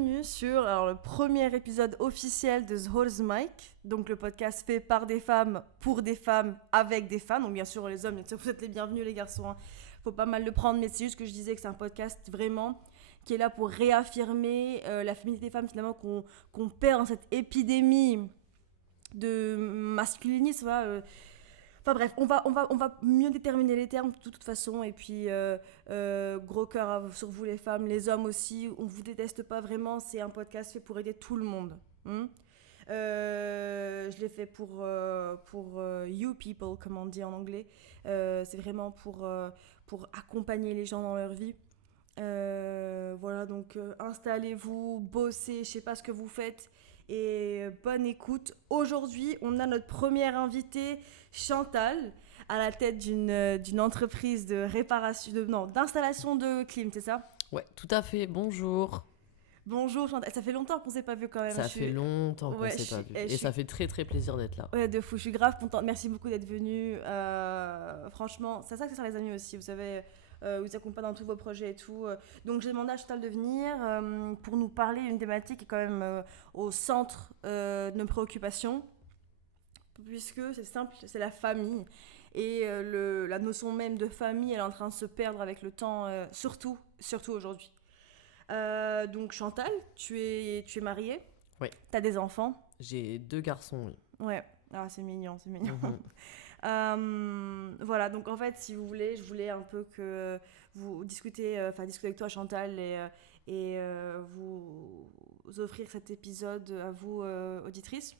bienvenue sur le premier épisode officiel de The Horse Mic, donc le podcast fait par des femmes, pour des femmes, avec des femmes. Donc bien sûr les hommes, bien sûr, vous êtes les bienvenus les garçons, hein. Faut pas mal le prendre, mais c'est juste que je disais que c'est un podcast vraiment qui est là pour réaffirmer la féminité des femmes finalement qu'on perd dans cette épidémie de masculinisme, voilà. Enfin bref, on va mieux déterminer les termes de toute façon. Et puis, gros cœur sur vous les femmes, les hommes aussi. On vous déteste pas vraiment. C'est un podcast fait pour aider tout le monde. Je l'ai fait pour you people, comme on dit en anglais. C'est vraiment pour accompagner les gens dans leur vie. Voilà, donc installez-vous, bossez, je sais pas ce que vous faites. Et bonne écoute. Aujourd'hui, on a notre première invitée, Chantal, à la tête d'une entreprise de réparation, d'installation de clim, c'est ça ? Ouais, tout à fait. Bonjour. Bonjour Chantal. Ça fait longtemps qu'on s'est pas vu quand même. Ça fait longtemps qu'on s'est pas vu. Et ça fait très très plaisir d'être là. Ouais, de fou. Je suis grave contente. Merci beaucoup d'être venue. Franchement, c'est ça que c'est sur les amis aussi. Vous savez, vous accompagnez dans tous vos projets et tout. Donc j'ai demandé à Chantal de venir pour nous parler d'une thématique qui est quand même au centre de nos préoccupations. Puisque c'est simple, c'est la famille. Et la notion même de famille, elle est en train de se perdre avec le temps, surtout aujourd'hui. Donc Chantal, tu es mariée. Oui. T'as des enfants. J'ai 2 garçons, oui. Ouais, c'est mignon, c'est mignon. Mm-hmm. Voilà, donc en fait, si vous voulez, je voulais un peu que vous discuter avec toi Chantal et vous offrir cet épisode à vous auditrices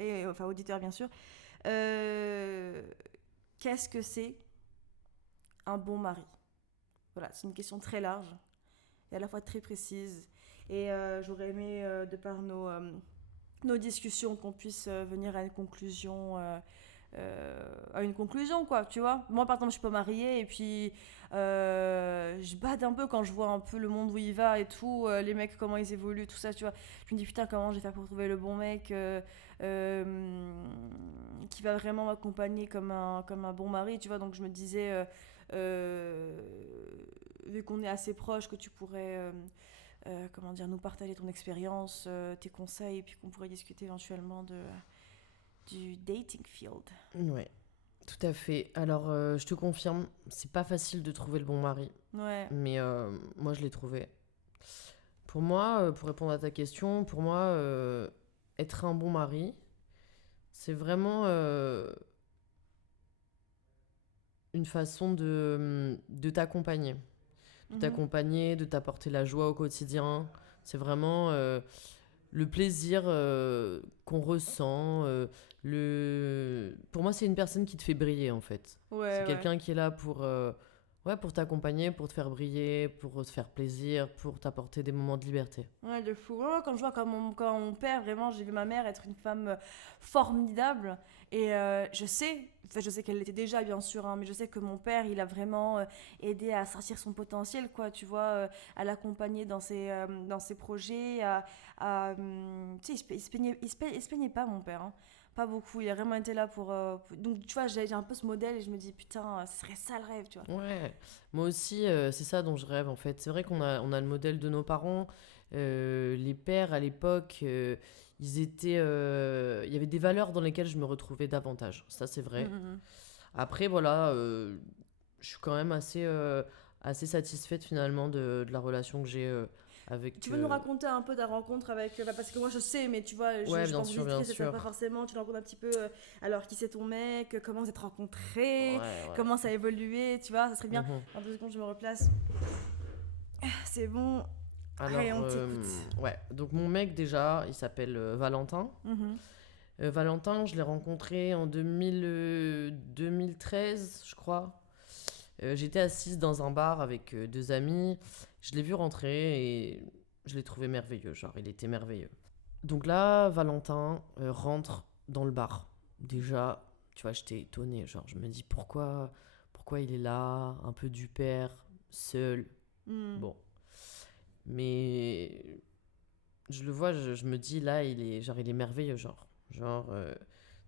et enfin auditeurs bien sûr. Qu'est-ce que c'est un bon mari ? Voilà, c'est une question très large et à la fois très précise. Et j'aurais aimé, de par nos discussions, qu'on puisse venir à une conclusion, quoi, tu vois. Moi, par exemple, je suis pas mariée et puis je bade un peu quand je vois un peu le monde où il va et tout, les mecs, comment ils évoluent, tout ça, tu vois. Je me dis, putain, comment je vais faire pour trouver le bon mec qui va vraiment m'accompagner comme un bon mari, tu vois. Donc, je me disais, vu qu'on est assez proches, que tu pourrais... nous partager ton expérience, tes conseils, et puis qu'on pourrait discuter éventuellement du dating field. Ouais, tout à fait. Alors, je te confirme, c'est pas facile de trouver le bon mari. Ouais. Mais moi, je l'ai trouvé. Pour moi, pour répondre à ta question, pour moi, être un bon mari, c'est vraiment une façon de t'accompagner. De t'apporter la joie au quotidien. C'est vraiment le plaisir qu'on ressent. Pour moi, c'est une personne qui te fait briller, en fait. Ouais, c'est quelqu'un qui est là pour t'accompagner, pour te faire briller, pour te faire plaisir, pour t'apporter des moments de liberté. Ouais, de fou. Ouais, quand je vois quand mon père, vraiment, j'ai vu ma mère être une femme formidable. Et je sais qu'elle l'était déjà, bien sûr, hein, mais je sais que mon père, il a vraiment aidé à sortir son potentiel, quoi, tu vois, à l'accompagner dans ses projets. Tu sais, il se plaignait pas, mon père, hein. Pas beaucoup, il a vraiment été là pour... Donc, tu vois, j'ai un peu ce modèle et je me dis, putain, ce serait ça le rêve, tu vois. Ouais, moi aussi, c'est ça dont je rêve, en fait. C'est vrai qu'on a le modèle de nos parents. Les pères, à l'époque, ils étaient... Il y avait des valeurs dans lesquelles je me retrouvais davantage. Ça, c'est vrai. Après, voilà, je suis quand même assez satisfaite, finalement, de la relation que j'ai avec... Tu veux nous raconter un peu ta rencontre avec... parce que moi je sais, mais tu vois, je bien pense sûr, que bien sûr. pas forcément. Tu nous racontes un petit peu, alors qui c'est ton mec, comment vous êtes rencontrés, Ouais. comment ça a évolué, tu vois, ça serait bien. En 2 secondes, je me replace. C'est bon. Alors, allez, on t'écoute. Ouais, donc mon mec déjà, il s'appelle Valentin. Valentin, je l'ai rencontré en 2013, je crois. J'étais assise dans un bar avec 2 amis. Je l'ai vu rentrer et je l'ai trouvé merveilleux. Genre, il était merveilleux. Donc là, Valentin rentre dans le bar. Déjà, tu vois, j'étais étonnée. Genre, je me dis pourquoi il est là, un peu du père, seul. Bon. Mais je le vois, je me dis là, il est merveilleux. Tu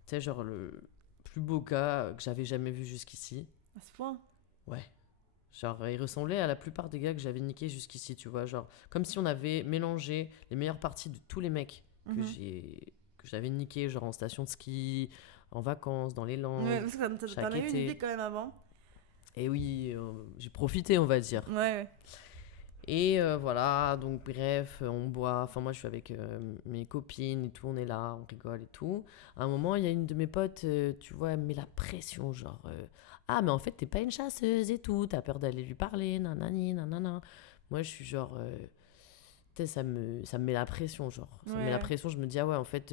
sais, genre le plus beau gars que j'avais jamais vu jusqu'ici. À ce point. Ouais. Genre, il ressemblait à la plupart des gars que j'avais niqués jusqu'ici, tu vois. Genre, comme si on avait mélangé les meilleures parties de tous les mecs Mhm. que j'avais niqués, genre en station de ski, en vacances, dans les Ouais, Landes, parce que t'en chaque as eu une vie été. quand même avant. Et oui, j'ai profité, on va dire. Ouais, ouais. Et voilà, donc bref, on boit. Enfin, moi, je suis avec mes copines et tout, on est là, on rigole et tout. À un moment, il y a une de mes potes, tu vois, elle me met la pression, genre, ah, mais en fait, t'es pas une chasseuse et tout, t'as peur d'aller lui parler, nanani, nanana. Moi, je suis genre, tu sais, ça me met la pression, genre. Ça me met la Ouais. pression, je me dis, ah ouais, en fait,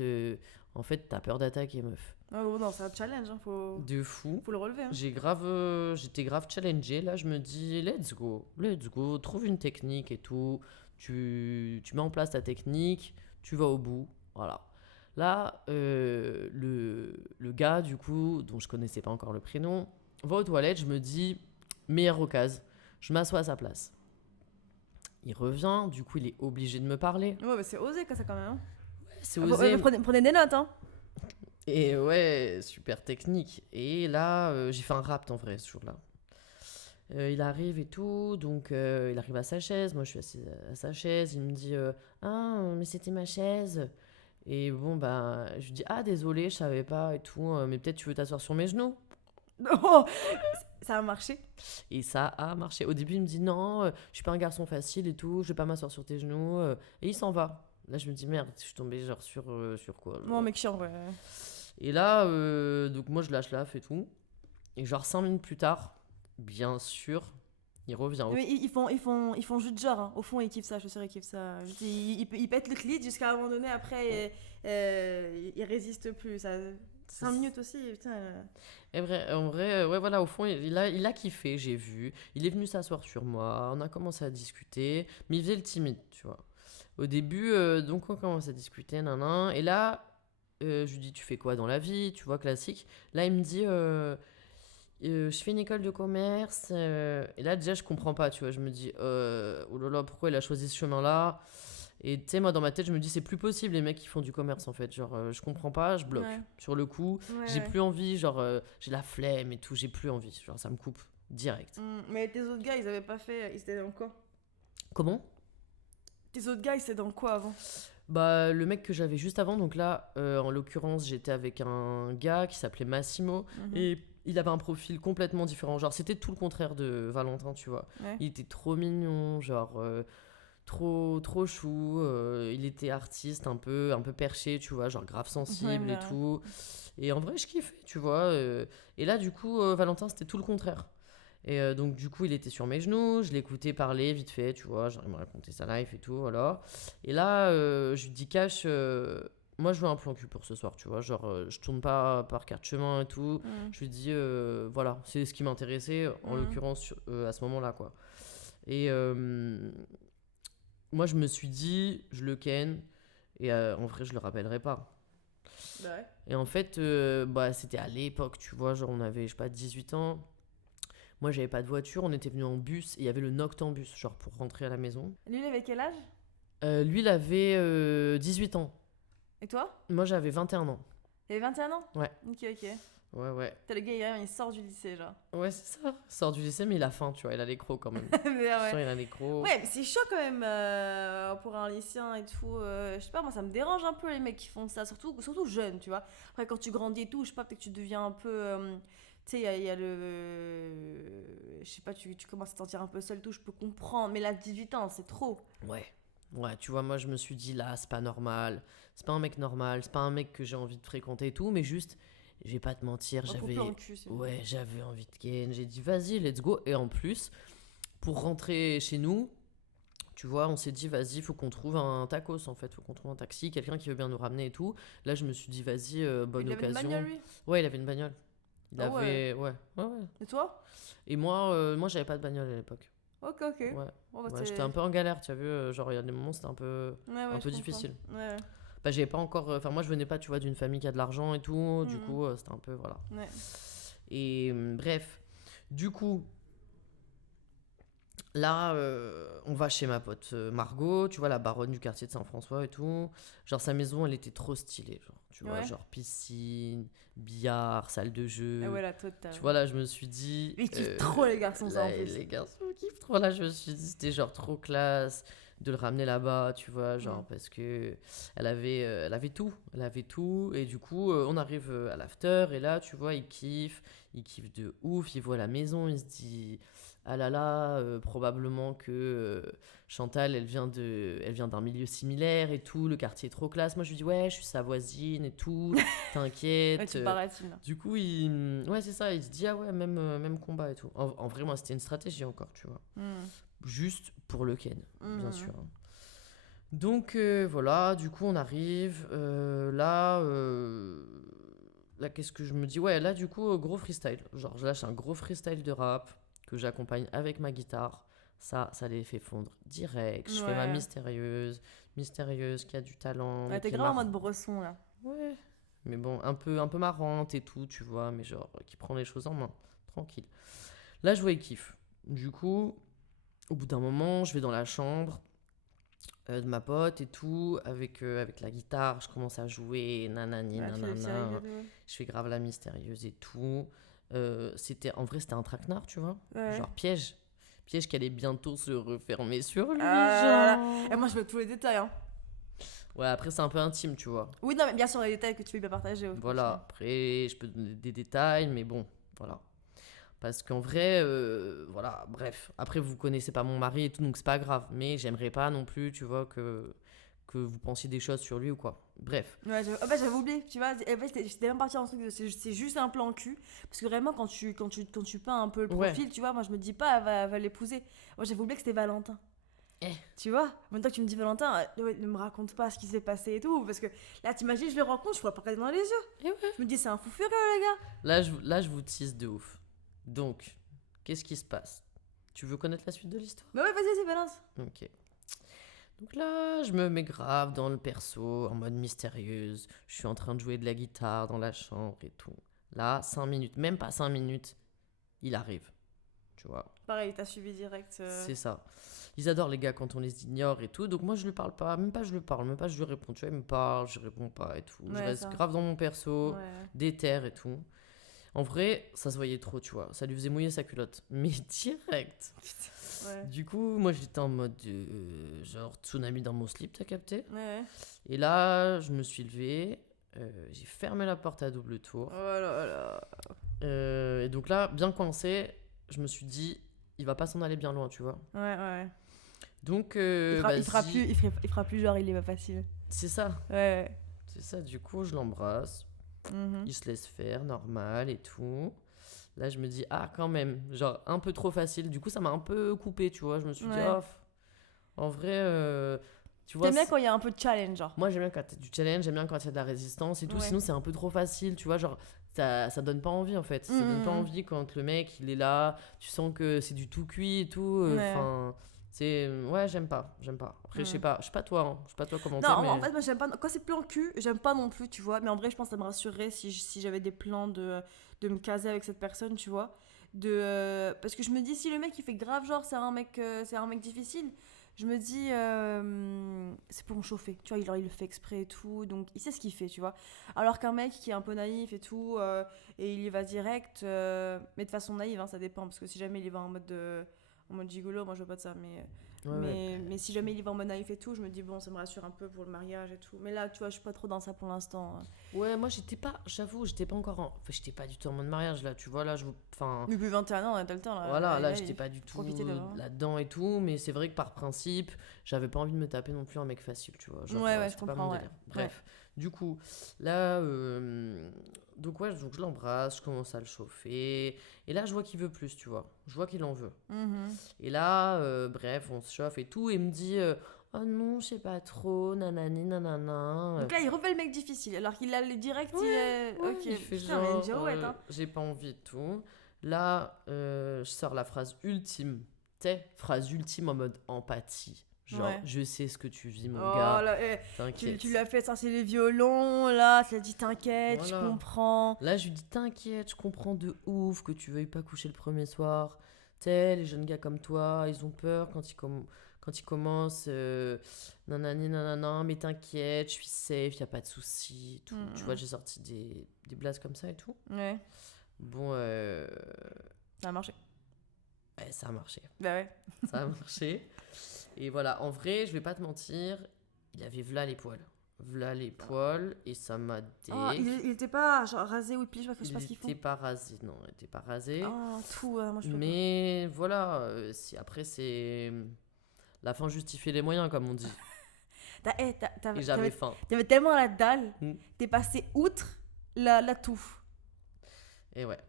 t'as peur d'attaquer, meuf. Ouais, bon, non, c'est un challenge, hein, De fou. faut le relever. Hein. J'étais grave challengé. Là, je me dis, let's go, trouve une technique et tout. Tu mets en place ta technique, tu vas au bout. Voilà. Là, le gars, du coup, dont je connaissais pas encore le prénom, va aux toilettes. Je me dis, meilleure occasion. Je m'assois à sa place. Il revient, du coup, il est obligé de me parler. Ouais, bah c'est osé, ça, quand même. Hein. C'est Ah, osé. prenez des notes, hein. Et ouais, super technique. Et là, j'ai fait un rap en vrai ce jour-là. Il arrive et tout, donc il arrive à sa chaise. Moi, je suis assise à sa chaise. Il me dit ah, mais c'était ma chaise. Et bon, bah, je lui dis ah, désolé, je savais pas et tout, mais peut-être tu veux t'asseoir sur mes genoux. Oh, ça a marché. Et ça a marché. Au début, il me dit non, je suis pas un garçon facile et tout, je vais pas m'asseoir sur tes genoux. Et il s'en va. Là, je me dis merde, je suis tombée genre sur quoi Non, genre. mec chiant, ouais. Et là, donc moi, je lâche l'af et tout. Et genre 5 minutes plus tard, bien sûr, il revient. Mais ils font juste genre, hein. Au fond, ils kiffent ça, je suis sûre, ils kiffent ça. Juste, ils pètent le clit jusqu'à un moment donné, après, ils résistent plus. Ça, 5 minutes aussi, putain. Et vrai, en vrai, ouais, voilà, au fond, il a kiffé, j'ai vu. Il est venu s'asseoir sur moi, on a commencé à discuter, mais il faisait le timide, tu vois. Au début, donc on commence à discuter, nanan. Et là, je lui dis, tu fais quoi dans la vie, tu vois, classique. Là, il me dit, je fais une école de commerce. Et là, déjà, je comprends pas, tu vois. Je me dis, oh là là, pourquoi il a choisi ce chemin-là? Et tu sais, moi, dans ma tête, je me dis, c'est plus possible, les mecs qui font du commerce, en fait. Genre, je comprends pas, je bloque. Ouais. Sur le coup, Ouais, j'ai ouais. plus envie, genre, j'ai la flemme et tout, j'ai plus envie. Genre, ça me coupe direct. Mais tes autres gars, ils avaient pas fait. Ils étaient dans quoi? Comment? Tes autres gars, ils étaient dans quoi avant? Bah, le mec que j'avais juste avant, donc là, en l'occurrence, j'étais avec un gars qui s'appelait Massimo. Et il avait un profil complètement différent. Genre, c'était tout le contraire de Valentin, tu vois. Ouais. Il était trop mignon, genre, trop chou. Il était artiste, un peu perché, tu vois, genre grave sensible Ouais, et bah. tout. Et en vrai, je kiffais, tu vois. Et là, du coup, Valentin, c'était tout le contraire. Et donc, du coup, il était sur mes genoux, je l'écoutais parler vite fait, tu vois, genre, il me racontait sa life et tout, voilà. Et là, je lui dis cash, moi, je veux un plan cul pour ce soir, tu vois, genre, je tourne pas par quatre chemins et tout. Je lui dis, voilà, c'est ce qui m'intéressait, en l'occurrence, à ce moment-là, quoi. Et moi, je me suis dit, je le ken, et en vrai, je le rappellerai pas. Bah ouais. Et en fait, bah, c'était à l'époque, tu vois, genre, on avait, je sais pas, 18 ans. Moi, j'avais pas de voiture, on était venu en bus et il y avait le Noctambus, genre pour rentrer à la maison. Lui, il avait quel âge? Lui, il avait 18 ans. Et toi? Moi, j'avais 21 ans. Il avait 21 ans? Ouais. Ok, ok. Ouais, ouais. T'as le gars, il sort du lycée, genre. Ouais, c'est ça. Il sort du lycée, mais il a faim, tu vois, il a les crocs quand même. Mais Je sens, ouais. il a les crocs. Ouais, mais c'est chaud quand même pour un lycéen et tout. Je sais pas, moi ça me dérange un peu les mecs qui font ça, surtout jeunes, tu vois. Après, quand tu grandis et tout, je sais pas, peut-être que tu deviens un peu. Tu sais, il y a le. Je sais pas, tu commences à te sentir un peu seul, tout, je peux comprendre. Mais là, 18 ans, c'est trop. Ouais. Ouais, tu vois, moi, je me suis dit, là, c'est pas normal. C'est pas un mec normal, c'est pas un mec que j'ai envie de fréquenter et tout, mais juste, je vais pas te mentir, Un j'avais. plan cul, c'est Ouais, j'avais envie de ken. J'ai dit, vas-y, let's go. Et en plus, pour rentrer chez nous, tu vois, on s'est dit, vas-y, faut qu'on trouve un tacos en fait, faut qu'on trouve un taxi, quelqu'un qui veut bien nous ramener et tout. Là, je me suis dit, vas-y, bonne Il avait une occasion. bagnole, lui. Ouais, il avait une bagnole. Il Ah ouais. avait. Ouais, ouais, ouais. Et toi? Et moi j'avais pas de bagnole à l'époque. Ok, ok. Ouais. Bon, bah, Ouais, j'étais un peu en galère, tu as vu, genre, il y a des moments, c'était un peu. Ouais, ouais, un je peu comprends. difficile. Ouais, Bah, j'avais pas encore. Enfin, moi, je venais pas, tu vois, d'une famille qui a de l'argent et tout, du Mhm. coup, c'était un peu. Voilà. ouais. Et bref, du coup, Là, on va chez ma pote Margot, tu vois, la baronne du quartier de Saint-François et tout. Genre, sa maison, elle était trop stylée. Genre, tu vois, Ouais. genre piscine, billard, salle de jeu. Ah ouais, la totale. Tu vois, là, je me suis dit. Ils kiffent trop les garçons, ça, en là, plus. les garçons kiffent trop. Là, je me suis dit, c'était genre trop classe de le ramener là-bas, tu vois, genre, parce que elle avait tout. Elle avait tout. Et du coup, on arrive à l'after, et là, tu vois, il kiffe de ouf. Il voit la maison, il se dit. Ah là là, probablement que Chantal, elle vient d'un milieu similaire et tout, le quartier est trop classe. Moi, je lui dis, ouais, je suis sa voisine et tout, t'inquiète. Ouais, tu baratines. Du coup, ouais, c'est ça, il se dit, ah ouais, même combat et tout. En vrai, moi, c'était une stratégie encore, tu vois. Juste pour le Ken, bien sûr. Hein. Donc, voilà, du coup, on arrive. Là, qu'est-ce que je me dis? Ouais, là, du coup, gros freestyle. Genre, je lâche un gros freestyle de rap que j'accompagne avec ma guitare. Ça les fait fondre direct. Je fais ma mystérieuse qui a du talent. Ouais, t'es grave en mode bresson, là. Ouais. Mais bon, un peu marrante et tout, tu vois, mais genre, qui prend les choses en main. Tranquille. Là, je vois, il kiffe. Du coup, au bout d'un moment, je vais dans la chambre de ma pote et tout, avec la guitare, je commence à jouer, nanani, nanana. Je fais grave la mystérieuse et tout. En vrai, c'était un traquenard, tu vois. Genre piège qui allait bientôt se refermer sur lui. Genre. Et moi, je veux tous les détails. Hein. Ouais, après, c'est un peu intime, tu vois. Oui, non, mais bien sûr, les détails que tu veux bien partager. Voilà, après, je peux donner des détails, mais bon, voilà. Parce qu'en vrai, voilà, bref. Après, vous connaissez pas mon mari et tout, donc c'est pas grave. Mais j'aimerais pas non plus, tu vois, que vous pensiez des choses sur lui ou quoi. Bref. Ouais, j'avais oublié, tu vois. J'étais même partie dans ce truc de c'est juste un plan cul. Parce que vraiment, quand tu peins un peu le profil, tu vois, moi je me dis pas, elle va l'épouser. Moi j'avais oublié que c'était Valentin. Tu vois, maintenant que tu me dis Valentin, ne me raconte pas ce qui s'est passé et tout. Parce que là, t'imagines, je le rencontre, je pourrais pas regarder dans les yeux. Je me dis, c'est un fou furieux, les gars. Là, je vous tease de ouf. Donc, qu'est-ce qui se passe? Tu veux connaître la suite de l'histoire? Bah ouais, vas-y, balance. Ok. Donc là, je me mets grave dans le perso, en mode mystérieuse. Je suis en train de jouer de la guitare dans la chambre et tout. Là, 5 minutes, même pas 5 minutes, il arrive. Tu vois. Pareil, t'as suivi direct. C'est ça. Ils adorent les gars quand on les ignore et tout. Donc moi, je lui parle pas. Même pas je lui parle, même pas je lui réponds. Tu vois, il me parle, je réponds pas et tout. Je reste grave dans mon perso, déter et tout. En vrai, ça se voyait trop, tu vois. Ça lui faisait mouiller sa culotte. Mais direct. Du coup, moi, j'étais en mode genre tsunami dans mon slip, t'as capté? Et là, je me suis levé. J'ai fermé la porte à double tour. Oh là là. Et donc là, bien coincé, je me suis dit, il va pas s'en aller bien loin, tu vois. Ouais. Donc, il fera plus genre, il est pas facile. C'est ça. Ouais. C'est ça, du coup, je l'embrasse. Il se laisse faire, normal et tout. Là, je me dis, ah, quand même, genre un peu trop facile. Du coup, ça m'a un peu coupé, tu vois. Je me suis dit, oh, en vrai, tu vois. T'aimes bien quand il y a un peu de challenge, genre. Moi, j'aime bien quand il y a du challenge, j'aime bien quand il y a de la résistance et tout. Sinon, c'est un peu trop facile, tu vois. Genre, ça donne pas envie, en fait. Ça donne pas envie quand le mec, il est là, tu sens que c'est du tout cuit et tout. Enfin. Ouais, j'aime pas. Après, je sais pas toi, hein. Je sais pas toi comment t'es. Non, en fait, moi, j'aime pas. Quand c'est plan cul, j'aime pas non plus, tu vois. Mais en vrai, je pense que ça me rassurerait si j'avais des plans de me caser avec cette personne, tu vois. Parce que je me dis, si le mec, il fait grave genre, c'est un mec difficile, je me dis, c'est pour me chauffer, tu vois. Il le fait exprès et tout, donc il sait ce qu'il fait, tu vois. Alors qu'un mec qui est un peu naïf et tout, et il y va direct, mais de façon naïve, hein, ça dépend. Parce que si jamais il y va en mode gigolo, moi je veux pas de ça, mais si jamais il y va en mode naïf et tout, je me dis bon, ça me rassure un peu pour le mariage et tout. Mais là, tu vois, je suis pas trop dans ça pour l'instant. Ouais, moi j'étais pas encore enfin, j'étais pas du tout en mode mariage là, tu vois, là depuis 21 ans, on a le temps là. Voilà, là j'étais pas du tout là-dedans et tout, mais c'est vrai que par principe, j'avais pas envie de me taper non plus un mec facile, tu vois. Genre, je comprends. Bref, du coup, là donc je l'embrasse, je commence à le chauffer et là je vois qu'il veut plus, tu vois. Je vois qu'il en veut. Et là bref, on se chauffe et tout et il me dit oh non, je sais pas trop, nanani nanana. Donc là, il refait le mec difficile, alors qu'il a le direct, ok, il fait genre, j'ai pas envie de tout. Là, je sors la phrase ultime, phrase ultime en mode empathie. Genre, je sais ce que tu vis, mon gars. Là, t'inquiète. Tu lui as fait ça, c'est les violons, là, tu lui as dit t'inquiète, je comprends. Là, je lui dis t'inquiète, je comprends de ouf que tu veuilles pas coucher le premier soir. Tu sais, les jeunes gars comme toi, ils ont peur quand ils commencent. Nanani, nanana, mais t'inquiète, je suis safe, y a pas de souci. Tout. Tu vois, j'ai sorti des blases comme ça et tout. Ouais, Bon, ça a marché. ouais, ça a marché. Bah ouais. Ça a marché. Et voilà, en vrai, je vais pas te mentir, il avait v'là les poils. V'là les poils, et ça m'a Ah, dégue. il était pas genre rasé ou plié, je sais pas ce Il qu'ils font. était pas rasé, non, il était pas rasé. Ah, tout, moi je peux pas. Mais voilà, après, c'est. La fin justifiait les moyens, comme on dit. Et j'avais faim. T'avais tellement la dalle, Mm. t'es passé outre la touffe. Et ouais.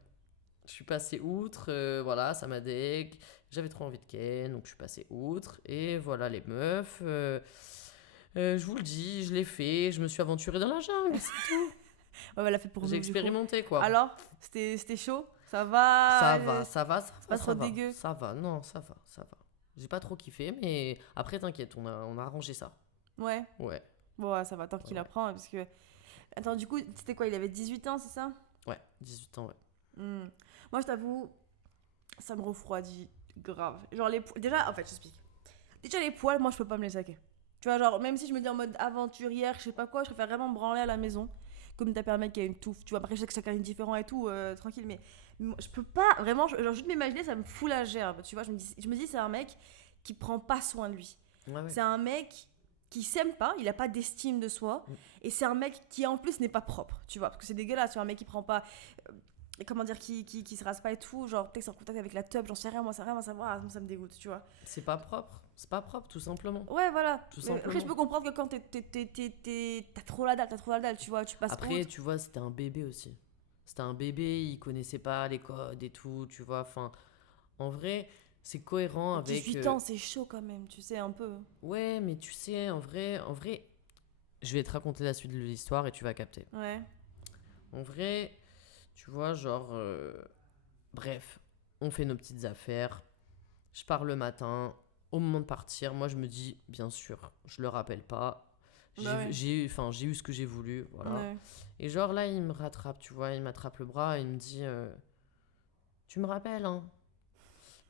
Je suis passé outre, voilà, ça m'a dégue. J'avais trop envie de Ken, donc je suis passé outre. Et voilà, les meufs. Je vous le dis, je l'ai fait. Je me suis aventurée dans la jungle, c'est tout. Ouais, elle a fait pour nous. J'ai Du coup. expérimenté, quoi. Alors, c'était chaud. Ça va. Ça va, ça va, ça pas va, trop ça va. dégueu. Ça va, non, ça va, ça va. J'ai pas trop kiffé, mais après, t'inquiète, on a arrangé ça. Ouais. Ouais, Bon, ouais, ça va, tant qu'il Ouais. apprend. Parce que. Attends, du coup, c'était quoi? Il avait 18 ans, c'est ça? ouais, 18 ans, ouais. Moi, je t'avoue, ça me refroidit grave. Genre, déjà, en fait, je t'explique. Déjà, les poils, moi, je peux pas me les saquer. Tu vois, genre, même si je me dis en mode aventurière, je sais pas quoi, je préfère vraiment me branler à la maison. Comme t'as un mec qui a une touffe. Tu vois, après, je sais que chacun est différent et tout, tranquille, mais moi, je peux pas vraiment. Genre, juste m'imaginer, ça me fout la gerbe. Tu vois, je me dis, c'est un mec qui prend pas soin de lui. Ouais, ouais. C'est un mec qui s'aime pas, il a pas d'estime de soi. Et c'est un mec qui, en plus, n'est pas propre. Tu vois, parce que c'est dégueulasse. Tu vois, un mec qui prend pas. Comment dire, qui se rase pas et tout. Genre, peut-être que c'est en contact avec la tub, j'en sais rien, moi, ça rien à savoir. Ça me dégoûte, tu vois. C'est pas propre. C'est pas propre, tout simplement. Ouais, voilà. Tout Mais après, je simplement. peux comprendre que quand t'as trop la dalle, tu vois, tu passes Après, outre. tu vois, c'était un bébé aussi. C'était un bébé, il connaissait pas les codes et tout, tu vois. Enfin, en vrai, c'est cohérent avec. 18 ans, c'est chaud quand même, tu sais, un peu. Ouais, mais tu sais, en vrai, je vais te raconter la suite de l'histoire et tu vas capter. Ouais. En vrai, tu vois, genre, bref, on fait nos petites affaires. Je pars le matin. Au moment de partir, moi, je me dis, bien sûr, je le rappelle pas. Bah ouais. J'ai eu ce que j'ai voulu, voilà. Ouais. Et genre là, il me rattrape, tu vois, il m'attrape le bras et il me dit, tu me rappelles, hein.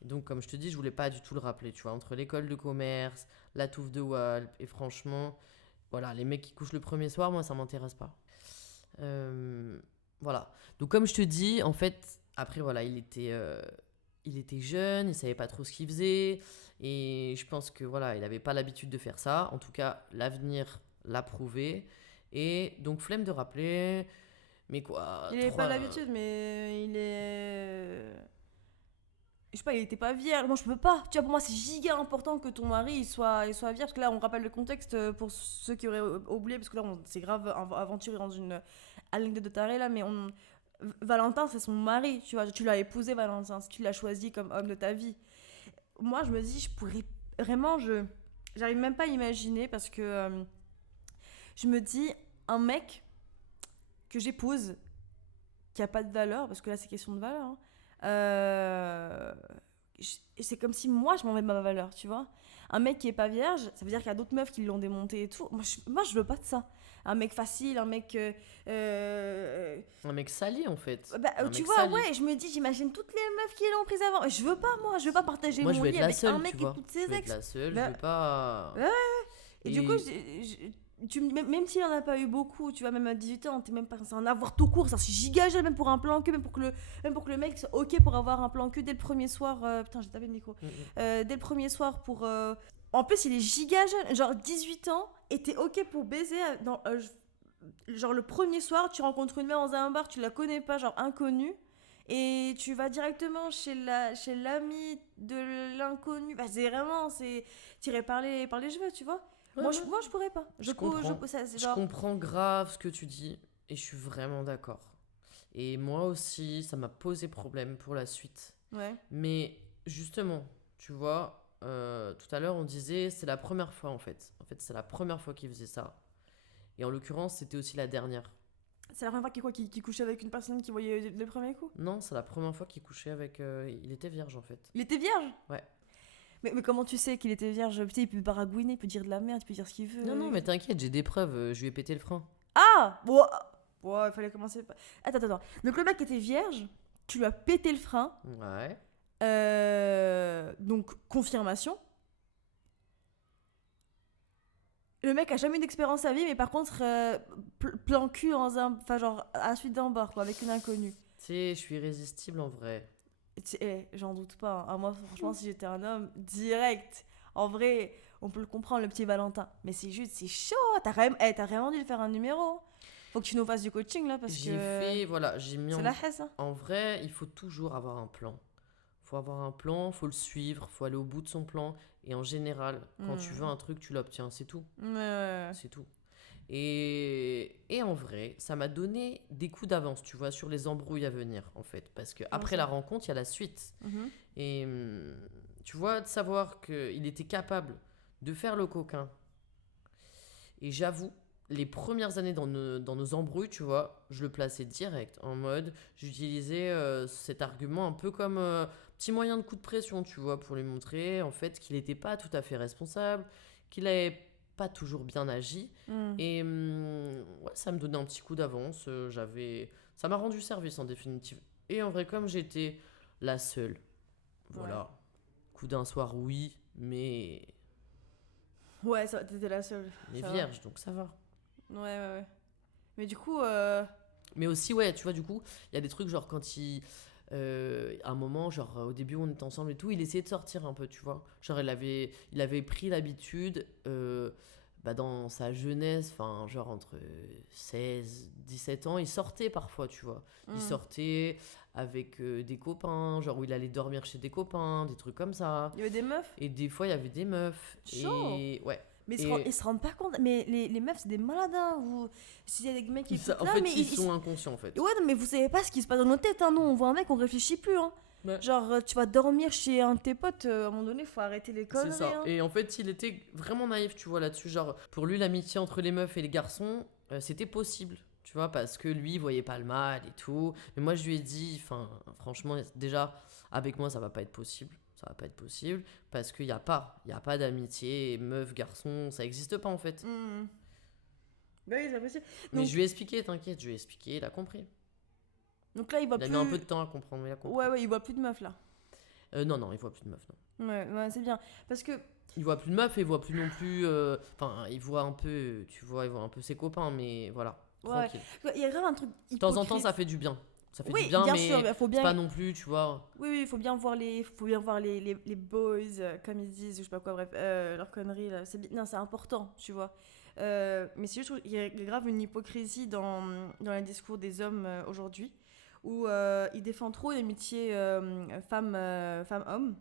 Et donc, comme je te dis, je voulais pas du tout le rappeler, tu vois, entre l'école de commerce, la touffe de Walp, et franchement, voilà, les mecs qui couchent le premier soir, moi, ça m'intéresse pas. Voilà. Donc, comme je te dis, en fait, après, voilà, il était jeune, il savait pas trop ce qu'il faisait, et je pense que, voilà, il avait pas l'habitude de faire ça. En tout cas, l'avenir l'a prouvé. Et donc, flemme de rappeler, mais quoi, Il avait pas l'habitude, mais il est. Je sais pas, il était pas vierge. Moi, je peux pas. Tu vois, pour moi, c'est giga important que ton mari il soit vierge. Parce que là, on rappelle le contexte pour ceux qui auraient oublié. Parce que là, c'est grave aventuré dans une anecdote de taré là. Mais Valentin, c'est son mari. Tu vois, tu l'as épousé, Valentin. Tu l'as choisi comme homme de ta vie. Moi, je me dis, je pourrais. Vraiment, j'arrive même pas à imaginer. Parce que je me dis, un mec que j'épouse, qui a pas de valeur. Parce que là, c'est question de valeur. Hein, c'est comme si moi je m'en vais de ma valeur, tu vois. Un mec qui est pas vierge, ça veut dire qu'il y a d'autres meufs qui l'ont démonté et tout. Moi je veux pas de ça. Un mec facile, un mec. Un mec sali, en fait. Bah, Un tu mec vois, sali. ouais, je me dis, j'imagine toutes les meufs qui l'ont prise avant. Je veux pas, moi, je veux pas partager Moi, je mon veux lit être la avec seule, un mec tu qui vois. écoute Je ses veux être ex. la seule, Bah, je veux pas... ouais, Et du coup, Et- même s'il en a pas eu beaucoup, tu vois, même à 18 ans, t'es même pas censé en avoir tout court, ça c'est giga jeune, même pour un plan cul, même pour que le mec soit ok pour avoir un plan cul dès le premier soir. Putain, j'ai tapé le micro. Dès le premier soir pour. En plus, il est giga jeune, genre 18 ans, et t'es ok pour baiser genre le premier soir, tu rencontres une meuf dans un bar, tu la connais pas, genre inconnue. Et tu vas directement chez l'ami de l'inconnu. Bah, c'est vraiment, c'est tiré par les cheveux, tu vois. Ouais, Moi, ouais. moi, je pourrais pas. Je comprends. C'est Je genre... comprends grave ce que tu dis et je suis vraiment d'accord. Et moi aussi, ça m'a posé problème pour la suite. Ouais. Mais justement, tu vois, tout à l'heure on disait c'est la première fois en fait. En fait, c'est la première fois qu'il faisait ça. Et en l'occurrence, c'était aussi la dernière. C'est la première fois qu'il couchait avec une personne qui voyait le premier coup. Non, c'est la première fois qu'il couchait avec. Il était vierge en fait. Il était vierge. Ouais. Mais comment tu sais qu'il était vierge? Putain, il peut baragouiner, il peut dire de la merde, il peut dire ce qu'il veut. Non, non, mais t'inquiète, j'ai des preuves. Je lui ai pété le frein. Ah bon, il fallait commencer. Attends. Donc le mec était vierge, tu lui as pété le frein. Ouais. Donc, confirmation. Le mec a jamais eu d'expérience à vie, mais par contre, plan cul enfin, genre, à la suite d'un bar, quoi, avec une inconnue. Tu sais, je suis irrésistible en vrai. J'en doute pas. Hein. Moi, franchement, si j'étais un homme, direct. En vrai, on peut le comprendre, le petit Valentin. Mais c'est juste, c'est chaud. T'as vraiment dû le faire un numéro. Faut que tu nous fasses du coaching, là, parce J'ai que... fait, voilà, j'ai mis C'est la haisse, hein. En vrai, il faut toujours avoir un plan. Faut avoir un plan, faut le suivre, faut aller au bout de son plan. Et en général, quand tu veux un truc, tu l'obtiens, c'est tout. Ouais. C'est tout. Et en vrai, ça m'a donné des coups d'avance, tu vois, sur les embrouilles à venir, en fait. Parce que après la rencontre, il y a la suite. Et tu vois, de savoir qu'il était capable de faire le coquin. Et j'avoue, les premières années dans nos embrouilles, tu vois, je le plaçais direct. En mode, j'utilisais cet argument un peu comme petit moyen de coup de pression, tu vois, pour lui montrer, en fait, qu'il n'était pas tout à fait responsable, qu'il avait pas toujours bien agi. Et ouais, ça me donnait un petit coup d'avance. Ça m'a rendu service en définitive. Et en vrai, comme j'étais la seule, voilà. Ouais. Coup d'un soir, oui, mais Ouais, t'étais la seule. Ça vierge, donc ça va. Ouais. Mais du coup... Mais aussi, ouais, tu vois, du coup, il y a des trucs genre quand à un moment, genre au début on était ensemble et tout, il essayait de sortir un peu, tu vois. Genre il avait pris l'habitude, dans sa jeunesse, enfin genre entre 16, 17 ans, il sortait parfois, tu vois. Il sortait avec des copains, genre où il allait dormir chez des copains, des trucs comme ça. Il y avait des meufs. Et des fois il y avait des meufs. Chaud. Et ouais. Mais ils se rendent pas compte. Mais les meufs, c'est des malades. Hein. S'il y a des mecs qui écoutent En là, fait, mais ils sont inconscients, en fait. Ouais, non, mais vous savez pas ce qui se passe dans nos têtes. Hein. Nous, on voit un mec, on réfléchit plus. Hein. Ouais. Genre, tu vas dormir chez un de tes potes, à un moment donné, faut arrêter les conneries. C'est ça. Hein. Et en fait, il était vraiment naïf, tu vois, là-dessus. Genre, pour lui, l'amitié entre les meufs et les garçons, c'était possible. Tu vois, parce que lui, il voyait pas le mal et tout. Mais moi, je lui ai dit, enfin, franchement, déjà, avec moi, ça va pas être possible. Ça va pas être possible parce qu'il y a pas d'amitié meuf garçon, ça existe pas en fait. Bah oui, c'est possible. Mais je lui ai expliqué, t'inquiète, je lui ai expliqué, il a compris. Donc là, il voit plus. Il a mis un peu de temps à comprendre, mais il a compris. Ouais, il voit plus de meufs là. Non, il voit plus de meufs, non. Ouais, c'est bien parce que. Il voit plus de meufs et il voit plus non plus. Enfin, il voit un peu, tu vois, il voit un peu ses copains, mais voilà, tranquille. Il y a grave un truc. De temps en temps, ça fait du bien. Ça fait oui, du bien, mais sûr, faut bien... c'est pas non plus, tu vois. Oui, il faut bien voir les boys, comme ils disent, ou je sais pas quoi, bref, leurs conneries, là. Non, c'est important, tu vois. Mais c'est juste qu'il y a grave une hypocrisie dans les discours des hommes aujourd'hui, où ils défendent trop l'amitié femme-homme.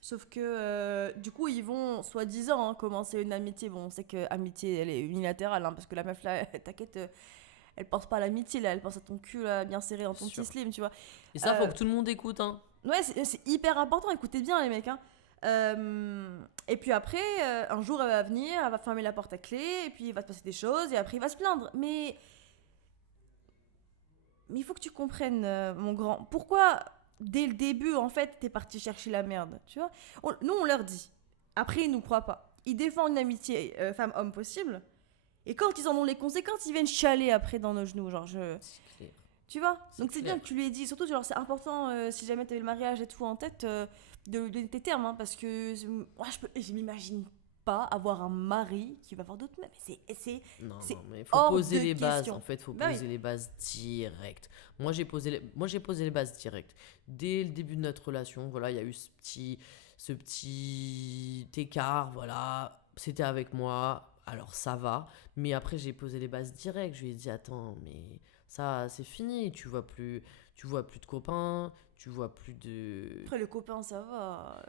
Sauf que, du coup, ils vont, soi-disant, commencer une amitié. Bon, on sait que amitié, elle est unilatérale, parce que la meuf, là, t'inquiète... elle pense pas à l'amitié là, elle pense à ton cul là, bien serré dans ton petit slim, tu vois. Et ça, faut que tout le monde écoute, hein. Ouais, c'est hyper important, écoutez bien les mecs, hein. Et puis après, un jour elle va venir, elle va fermer la porte à clé, et puis il va se passer des choses, et après il va se plaindre. Mais il faut que tu comprennes, mon grand, pourquoi dès le début en fait t'es parti chercher la merde, tu vois. Nous on leur dit, après ils nous croient pas. Ils défendent une amitié femme-homme possible. Et quand ils en ont les conséquences, ils viennent chialer après dans nos genoux. Genre, C'est clair. Tu vois. Donc c'est clair. bien que tu lui aies dit. Surtout, genre, c'est important, si jamais tu avais le mariage et tout en tête, de donner tes termes. Hein, parce que moi, je m'imagine pas avoir un mari qui va avoir d'autres meufs. Non, mais il faut hors poser de les bases. question. En fait, il faut Bah poser oui. les bases directes. Moi, j'ai posé les bases directes. Dès le début de notre relation, voilà, il y a eu ce petit écart, voilà. C'était avec moi, alors ça va. Mais après, j'ai posé les bases directes. Je lui ai dit, attends, mais ça, c'est fini. Tu vois plus de copains, tu vois plus de... Après, le copain, ça va.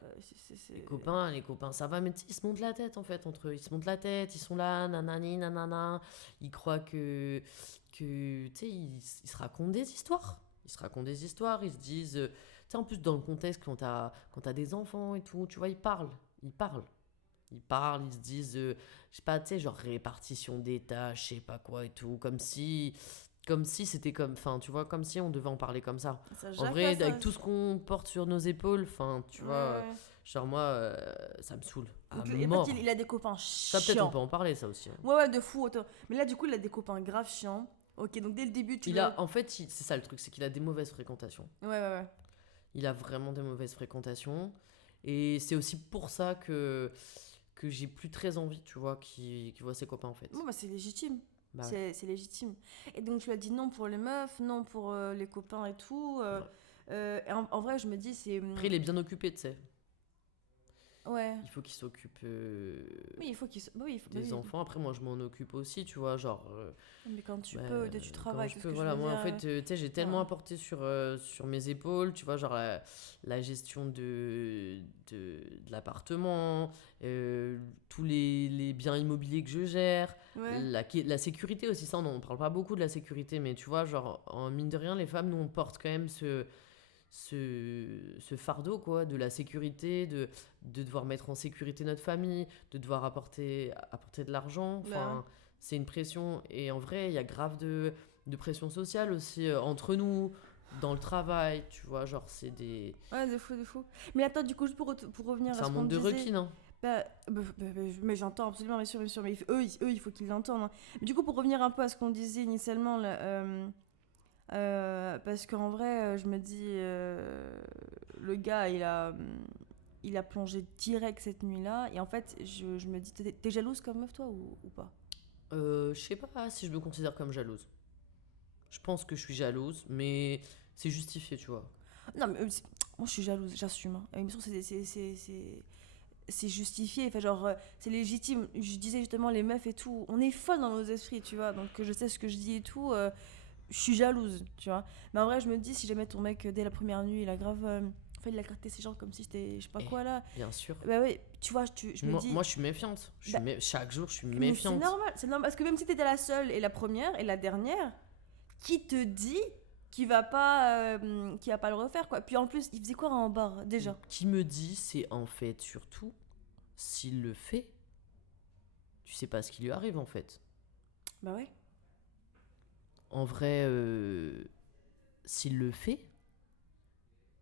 Les copains, ça va, mais ils se montent la tête en fait entre eux. Ils se montent la tête, ils sont là, nanani, nanana. Ils croient que tu sais, ils se racontent des histoires. Ils se racontent des histoires, ils se disent. Tu sais, en plus, dans le contexte, quand t'as des enfants et tout, tu vois, ils parlent. Ils se disent, je sais pas, tu sais, genre répartition des tâches, je sais pas quoi et tout, comme si c'était comme, enfin, tu vois, comme si on devait en parler comme ça. En vrai, avec tout ce qu'on porte sur nos épaules, enfin, tu vois, genre moi, ça me saoule. Donc, mort. en fait, il a des copains chiants. Ça, peut-être, on peut en parler, ça aussi. Ouais, de fou. Mais là, du coup, il a des copains grave chiants. Ok, donc dès le début, En fait, c'est ça le truc, c'est qu'il a des mauvaises fréquentations. Ouais. il a vraiment des mauvaises fréquentations. Et c'est aussi pour ça que j'ai plus très envie, tu vois, qu'il voit ses copains, en fait. Bon, bah, c'est légitime. Bah ouais. C'est légitime. Et donc, tu as dit non pour les meufs, non pour les copains et tout. Ouais. Et en vrai, je me dis, c'est. Après, il est bien occupé, tu sais. Ouais. Il faut qu'il s'occupe Oui, il faut qu'ils. Bah oui, bah des oui. enfants. Après, moi, je m'en occupe aussi, tu vois, genre... Mais quand tu bah, peux, tu quand travailles, je c'est ce peux, que je voilà. veux Moi, en dire. fait, tu sais, j'ai tellement apporté sur mes épaules, tu vois, genre la gestion de l'appartement, tous les biens immobiliers que je gère, Ouais. la sécurité aussi, ça, on parle pas beaucoup de la sécurité, mais tu vois, genre, en mine de rien, les femmes, nous, on porte quand même ce fardeau, quoi, de la sécurité, de devoir mettre en sécurité notre famille, de devoir apporter de l'argent. Bah ouais. Enfin, c'est une pression. Et en vrai, il y a grave de pression sociale aussi entre nous, dans le travail, tu vois, genre, c'est des... Ouais, de fou, de fou. Mais attends, du coup, juste pour revenir C'est à un ce qu'on monde de disait. requins, hein. Mais j'entends absolument, bien sûr, bien sûr. Mais eux, il faut qu'ils l'entendent, hein. Mais du coup, pour revenir un peu à ce qu'on disait initialement, là, parce qu'en vrai, je me dis, le gars, il a plongé direct cette nuit-là. Et en fait, je me dis, t'es jalouse comme meuf, toi, ou pas? Je sais pas si je me considère comme jalouse. Je pense que je suis jalouse, mais c'est justifié, tu vois. Non, mais moi, je suis jalouse, j'assume, hein. Mais c'est justifié, enfin, genre, c'est légitime. Je disais justement, les meufs et tout, on est folles dans nos esprits, tu vois. Donc, je sais ce que je dis et tout. Je suis jalouse, tu vois. Mais en vrai, je me dis, si jamais ton mec, dès la première nuit, il a grave. Enfin, il a gratté ses jambes comme si c'était je sais pas Eh, quoi là. bien sûr. Bah ouais, tu vois, je me dis. Moi, je suis méfiante. Bah, Chaque jour, je suis mais c'est méfiante. normal, c'est normal. Parce que même si t'étais la seule et la première et la dernière, qui te dit qu'il va pas le refaire, quoi. Puis en plus, il faisait quoi en bar, déjà? Qui me dit, c'est en fait surtout, s'il le fait, tu sais pas ce qui lui arrive en fait. Bah ouais. En vrai, s'il le fait,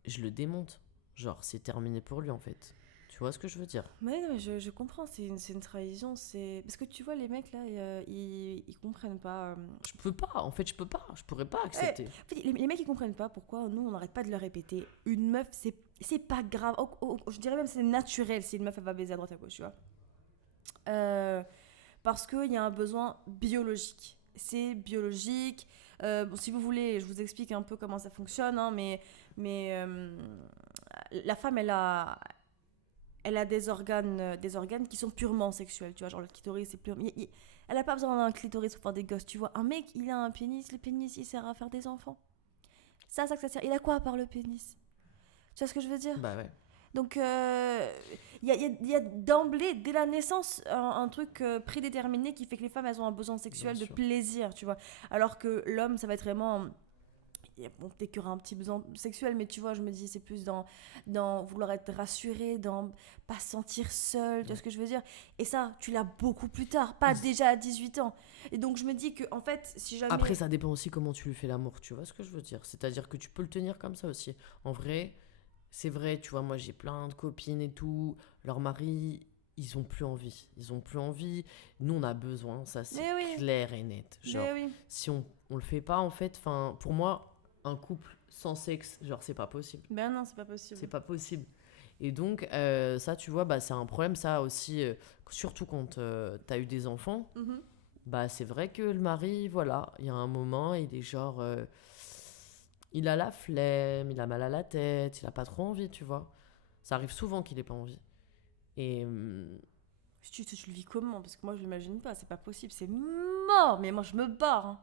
je le démonte. Genre, c'est terminé pour lui en fait. Tu vois ce que je veux dire? Mais non, mais je comprends, c'est une trahison. Parce que tu vois, les mecs là, ils comprennent pas. Je peux pas, en fait, je peux pas. Je pourrais pas Ouais, accepter. en fait, les mecs ils comprennent pas pourquoi nous on n'arrête pas de leur répéter. Une meuf, c'est pas grave. Je dirais même c'est naturel si une meuf elle va baiser à droite à gauche, tu vois. Parce qu'il y a un besoin biologique. C'est biologique. Bon, si vous voulez, je vous explique un peu comment ça fonctionne, hein, mais la femme, elle a des organes qui sont purement sexuels, tu vois, genre le clitoris, c'est purement... Elle a pas besoin d'un clitoris pour faire des gosses, tu vois. Un mec, il a un pénis, le pénis, il sert à faire des enfants. Ça que ça sert. Il a quoi à part le pénis? Tu vois ce que je veux dire? Bah ouais. Donc, il y a d'emblée, dès la naissance, un truc prédéterminé qui fait que les femmes, elles ont un besoin sexuel Bien de sûr. plaisir, tu vois. Alors que l'homme, ça va être vraiment... Bon, peut-être qu'il y aura un petit besoin sexuel, mais tu vois, je me dis, c'est plus dans vouloir être rassuré, dans pas se sentir seul, tu vois ce que je veux dire? Et ça, tu l'as beaucoup plus tard, pas déjà à 18 ans. Et donc, je me dis que, en fait, si jamais... Après, ça dépend aussi comment tu lui fais l'amour, tu vois ce que je veux dire? C'est-à-dire que tu peux le tenir comme ça aussi. En vrai, c'est vrai, tu vois, moi j'ai plein de copines et tout, leurs maris, ils ont plus envie. Ils ont plus envie. Nous, on a besoin, ça c'est Mais oui, clair et net. Genre, mais oui. si on le fait pas, en fait, enfin, pour moi, un couple sans sexe, genre, c'est pas possible. Ben non, c'est pas possible. C'est pas possible. Et donc, ça, tu vois, bah, c'est un problème, ça aussi, surtout quand t'as eu des enfants. Mhm. Bah, c'est vrai que le mari, voilà, il y a un moment, il est genre. Il a la flemme, il a mal à la tête, il a pas trop envie, tu vois. Ça arrive souvent qu'il ait pas envie. Et. Tu le vis comment? Parce que moi, je l'imagine pas, c'est pas possible, c'est mort. Mais moi, je me barre, hein.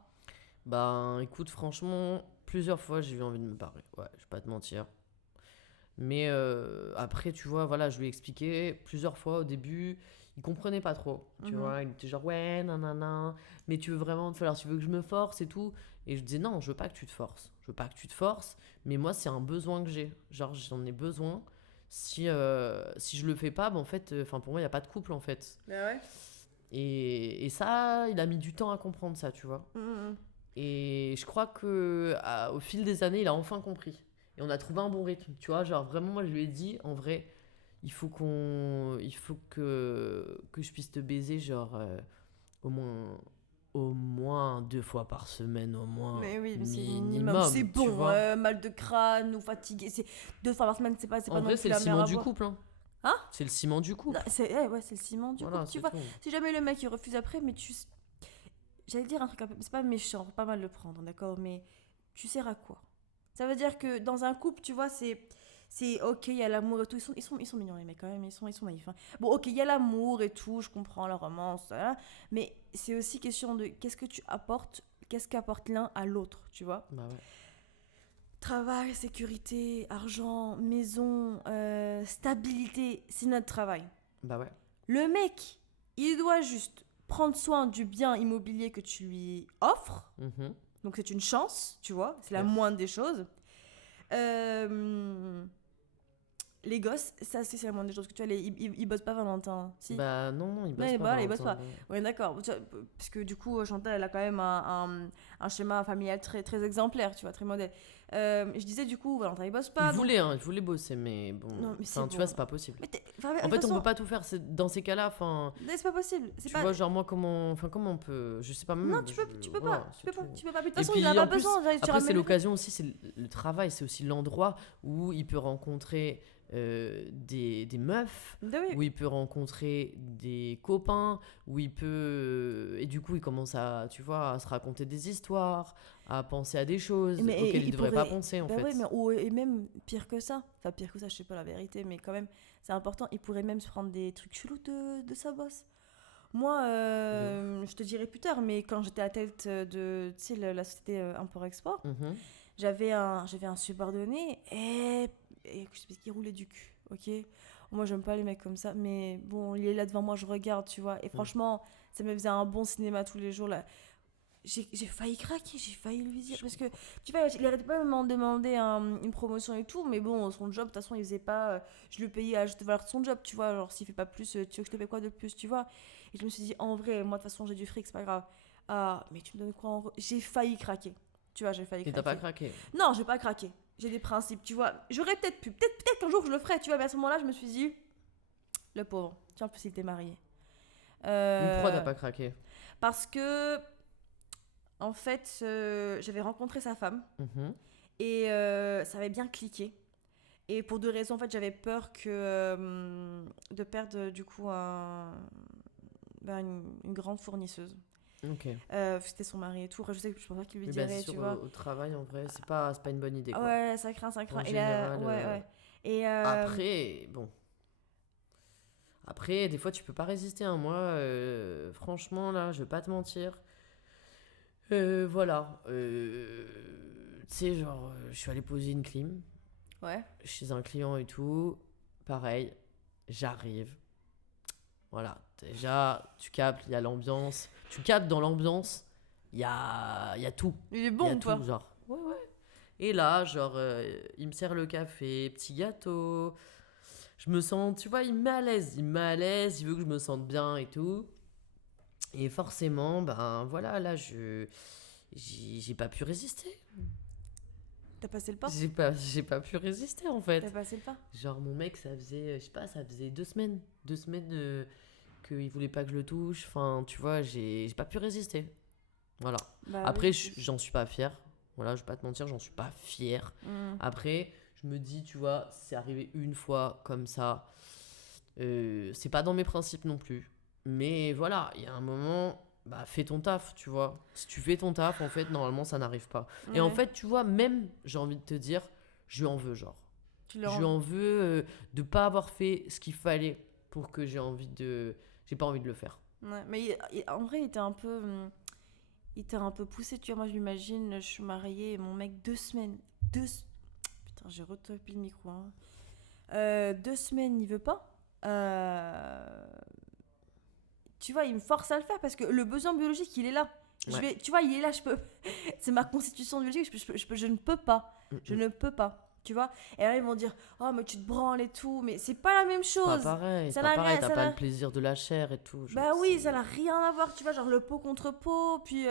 Ben, écoute, franchement, plusieurs fois, j'ai eu envie de me barrer. Ouais, je vais pas te mentir. Mais après, tu vois, voilà, je lui ai expliqué plusieurs fois au début. Il comprenait pas trop, tu Mhm. vois. Il était genre, ouais, nanana, mais tu veux vraiment te faire, tu veux que je me force et tout. Et je disais, non, je veux pas que tu te forces. Je veux pas que tu te forces, mais moi, c'est un besoin que j'ai. Genre, j'en ai besoin. Si je le fais pas, ben, en fait, pour moi, il y a pas de couple, en fait. Bah ouais. Et ça, il a mis du temps à comprendre ça, tu vois. Mhm. Et je crois que au fil des années, il a enfin compris. Et on a trouvé un bon rythme, tu vois. Genre vraiment, moi, je lui ai dit, en vrai, il faut que je puisse te baiser, genre au moins au moins 2 fois par semaine, au moins. Mais oui, mais c'est minimum. c'est tu bon, vois. mal de crâne ou fatigué. 2 fois par semaine, c'est pas En non vrai, plus c'est le la mer ciment à du boire. couple. Hein. Hein? C'est le ciment du Non, couple. ouais, c'est le ciment du Voilà, couple, tu c'est vois. tout. Si jamais le mec il refuse après, mais j'allais dire un truc un peu. C'est pas méchant, faut pas mal le prendre, d'accord, mais tu sers à quoi? Ça veut dire que dans un couple, tu vois, c'est ok, il y a l'amour et tout. Ils sont mignons, les mecs, quand même, ils sont naïfs. Hein. Bon, ok, il y a l'amour et tout, je comprends la romance, voilà, mais c'est aussi question de qu'est-ce que tu apportes, qu'est-ce qu'apporte l'un à l'autre, tu vois. Bah ouais. Travail, sécurité, argent, maison, stabilité, c'est notre travail. Bah ouais. Le mec, il doit juste prendre soin du bien immobilier que tu lui offres. Mhm. Donc c'est une chance, tu vois, c'est la Yes. moindre des choses. Les gosses, ça c'est la moindre des choses que tu vois, ils bossent pas Valentin. Si. Bah non, il bosse Ouais, pas. bah, il bosse Valentin, pas. non. Ouais, d'accord. Parce que du coup, Chantal, elle a quand même un schéma familial très, très exemplaire, tu vois, très modèle. Je disais, du coup, Valentin, il bosse pas. Il voulait bosser, mais bon. Non, mais c'est Enfin, tu bon. vois, c'est pas possible. Mais En fait, on peut pas tout faire. Dans ces cas-là, enfin. C'est pas possible. Tu vois, genre moi, comment on peut. Je sais pas même. Non, tu peux voilà, pas. Tu c'est peux pas. tout. Tu peux pas. Mais de Et toute façon, puis, il en a en pas plus, besoin. Tu après, ramènes c'est le- l'occasion aussi, c'est le travail, c'est aussi l'endroit où il peut rencontrer des meufs, Bah oui. où il peut rencontrer des copains, où il peut... Et du coup, il commence à, tu vois, à se raconter des histoires, à penser à des choses Mais auxquelles il il devrait pas pourrait- penser, en bah fait. ouais, et même pire que ça. Enfin, pire que ça, je sais pas la vérité, mais quand même, c'est important. Il pourrait même se prendre des trucs chelous de sa bosse. Moi, je te dirai plus tard, mais quand j'étais à la tête de tu sais, la société Import-Export, Mhm. j'avais un subordonné et je sais pas, qui roulait du cul, ok. Moi, j'aime pas les mecs comme ça, mais bon, il est là devant moi, je regarde, tu vois. Et franchement, ça me faisait un bon cinéma tous les jours, là. J'ai failli craquer, j'ai failli lui dire. Parce que, tu vois, il arrêtait pas de m'en demander une promotion et tout, mais bon, son job, de toute façon, il faisait pas. Je le payais à juste valeur de son job, tu vois. Genre, s'il fait pas plus, tu veux que je te paye quoi de plus, tu vois. Et je me suis dit, en vrai, moi, de toute façon, j'ai du fric, c'est pas grave. Ah, mais tu me donnes quoi J'ai failli craquer. Tu vois, j'ai failli Et craquer. t'as pas craqué. Non, j'ai pas craqué. J'ai des principes, tu vois. J'aurais peut-être pu. Peut-être qu'un jour, je le ferais, tu vois. Mais à ce moment-là, je me suis dit, le pauvre. Tiens, en plus, il était marié. Mais pourquoi t'as pas craqué? Parce que. En fait, j'avais rencontré sa femme Mhm. et ça avait bien cliqué. Et pour 2 raisons, en fait, j'avais peur de perdre du coup une grande fournisseuse. Ok. C'était son mari et tout. Après, je pense pas qu'il lui Mais bah, dirait, c'est sûr, tu vois. au travail, en vrai, c'est pas une bonne idée, quoi. Ouais, ça craint, ça craint. En Et là, général, ouais. Et Après, bon. Après, des fois, tu peux pas résister. Hein. Moi, franchement, là, je vais pas te mentir. Voilà. Tu sais, genre, je suis allé poser une clim ouais. chez un client et tout. Pareil, j'arrive. Voilà. Déjà, tu captes, il y a l'ambiance. Tu captes dans l'ambiance, il y a tout. Il est Il y bon a ou pas? tout, genre. Ouais, ouais. Et là, genre, il me sert le café, petit gâteau. Je me sens, tu vois, il me met à l'aise. Il me met à l'aise, il veut que je me sente bien et tout. Et forcément, ben voilà, là, j'ai pas pu résister. T'as passé le pas? J'ai pas pu résister, en fait. T'as passé le pas? Genre, mon mec, ça faisait, je sais pas, ça faisait 2 semaines. 2 semaines qu'il voulait pas que je le touche. Enfin, tu vois, j'ai pas pu résister. Voilà. Bah Après, oui. j'en suis pas fier. Voilà, je vais pas te mentir, j'en suis pas fier. Après, je me dis, tu vois, c'est arrivé une fois comme ça. C'est pas dans mes principes non plus. Mais voilà, il y a un moment, bah fais ton taf, tu vois. Si tu fais ton taf, en fait, normalement, ça n'arrive pas. Et en Ouais. fait, tu vois, même, j'ai envie de te dire, je lui en veux, genre. Tu Je l'as lui en veux de pas avoir fait ce qu'il fallait pour que j'ai envie de... J'ai pas envie de le faire. Ouais, mais en vrai, il était un peu poussé, tu vois. Moi, je m'imagine, je suis mariée et mon mec, 2 semaines. Putain, j'ai retopé le micro. Hein. 2 semaines, il veut pas. Tu vois, il me force à le faire parce que le besoin biologique, il est là. Ouais. Tu vois, il est là, je peux. C'est ma constitution biologique, je ne peux pas. Je ne peux pas. Tu vois. Et là, ils vont dire, oh, mais tu te branles et tout. Mais c'est pas la même Pas chose. pareil, Ça c'est pas n'a pareil, rien- t'as ça pas n'a- le plaisir de la chair et tout. Genre, Bah oui, c'est- ça n'a rien à voir, tu vois, genre le pot contre pot, puis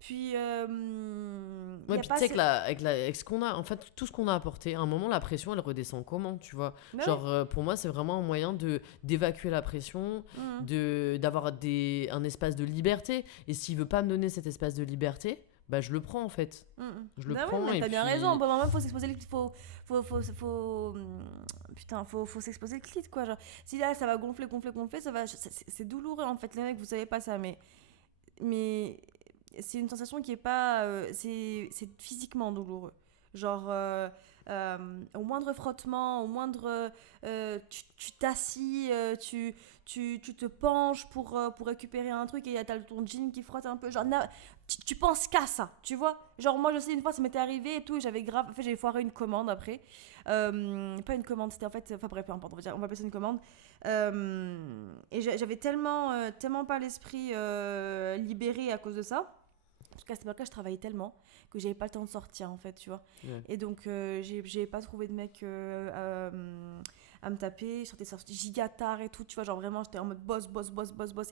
Puis, Ouais, puis tu sais, avec ce qu'on a, en fait, tout ce qu'on a apporté, à un moment, la pression, elle redescend comment, tu vois? Bah Genre, pour moi, c'est vraiment un moyen d'évacuer la pression, ouais. d'avoir un espace de liberté. Et s'il veut pas me donner cet espace de liberté, bah, je le prends, en fait. Je le Bah oui, prends, mais et t'as bien puis... raison. Bon, même, faut s'exposer le clit. Putain, faut s'exposer le clit, quoi. Genre, si là, ça va gonfler, c'est douloureux, en fait. Les mecs, vous savez pas ça, mais c'est une sensation qui est pas. C'est physiquement douloureux. Genre, au moindre frottement, au moindre. Tu t'assis, tu te penches pour récupérer un truc et t'as ton jean qui frotte un peu. Genre, tu penses qu'à ça, tu vois. Genre, moi, je sais, une fois, ça m'était arrivé et tout, et j'avais grave. En fait, j'avais foiré une commande après. Pas une commande, c'était en fait. Enfin, bref, peu importe, on va appeler ça une commande. Et j'avais tellement pas l'esprit libéré à cause de ça. Parce qu'à cette époque-là, je travaillais tellement que j'avais pas le temps de sortir, en fait, tu vois. Ouais. Et donc, j'ai pas trouvé de mec à me taper. Je sortais giga tard et tout, tu vois. Genre, vraiment, j'étais en mode boss.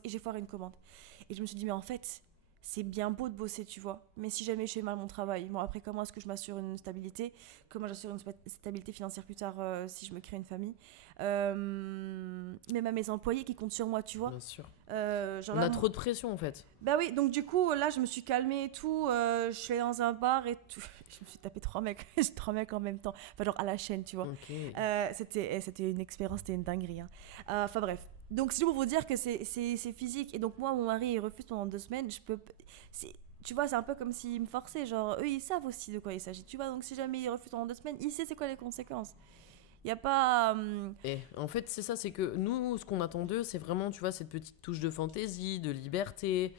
Et j'ai foiré une commande. Et je me suis dit, mais en fait, c'est bien beau de bosser, tu vois. Mais si jamais je fais mal mon travail, bon, après, comment est-ce que je m'assure une stabilité? Comment j'assure une stabilité financière plus tard si je me crée une famille? Même à mes employés qui comptent sur moi, tu vois. Bien sûr. Genre On là, a trop de pression, en fait. bah oui, donc du coup, là, je me suis calmée et tout. Je suis allée dans un bar et tout. Je me suis tapé 3 mecs, 3 mecs en même temps. Enfin, genre à la chaîne, tu vois. Ok. C'était une expérience, c'était une dinguerie, hein. Enfin bref. Donc c'est pour vous dire que c'est physique. Et donc moi, mon mari, il refuse pendant 2 semaines. Tu vois, c'est un peu comme s'il me forçait. Genre, eux, ils savent aussi de quoi il s'agit. Tu vois, donc si jamais il refuse pendant 2 semaines, il sait c'est quoi les conséquences. Il n'y a pas... Et en fait, c'est ça, c'est que nous, ce qu'on attend d'eux, c'est vraiment, tu vois, cette petite touche de fantaisie, de liberté,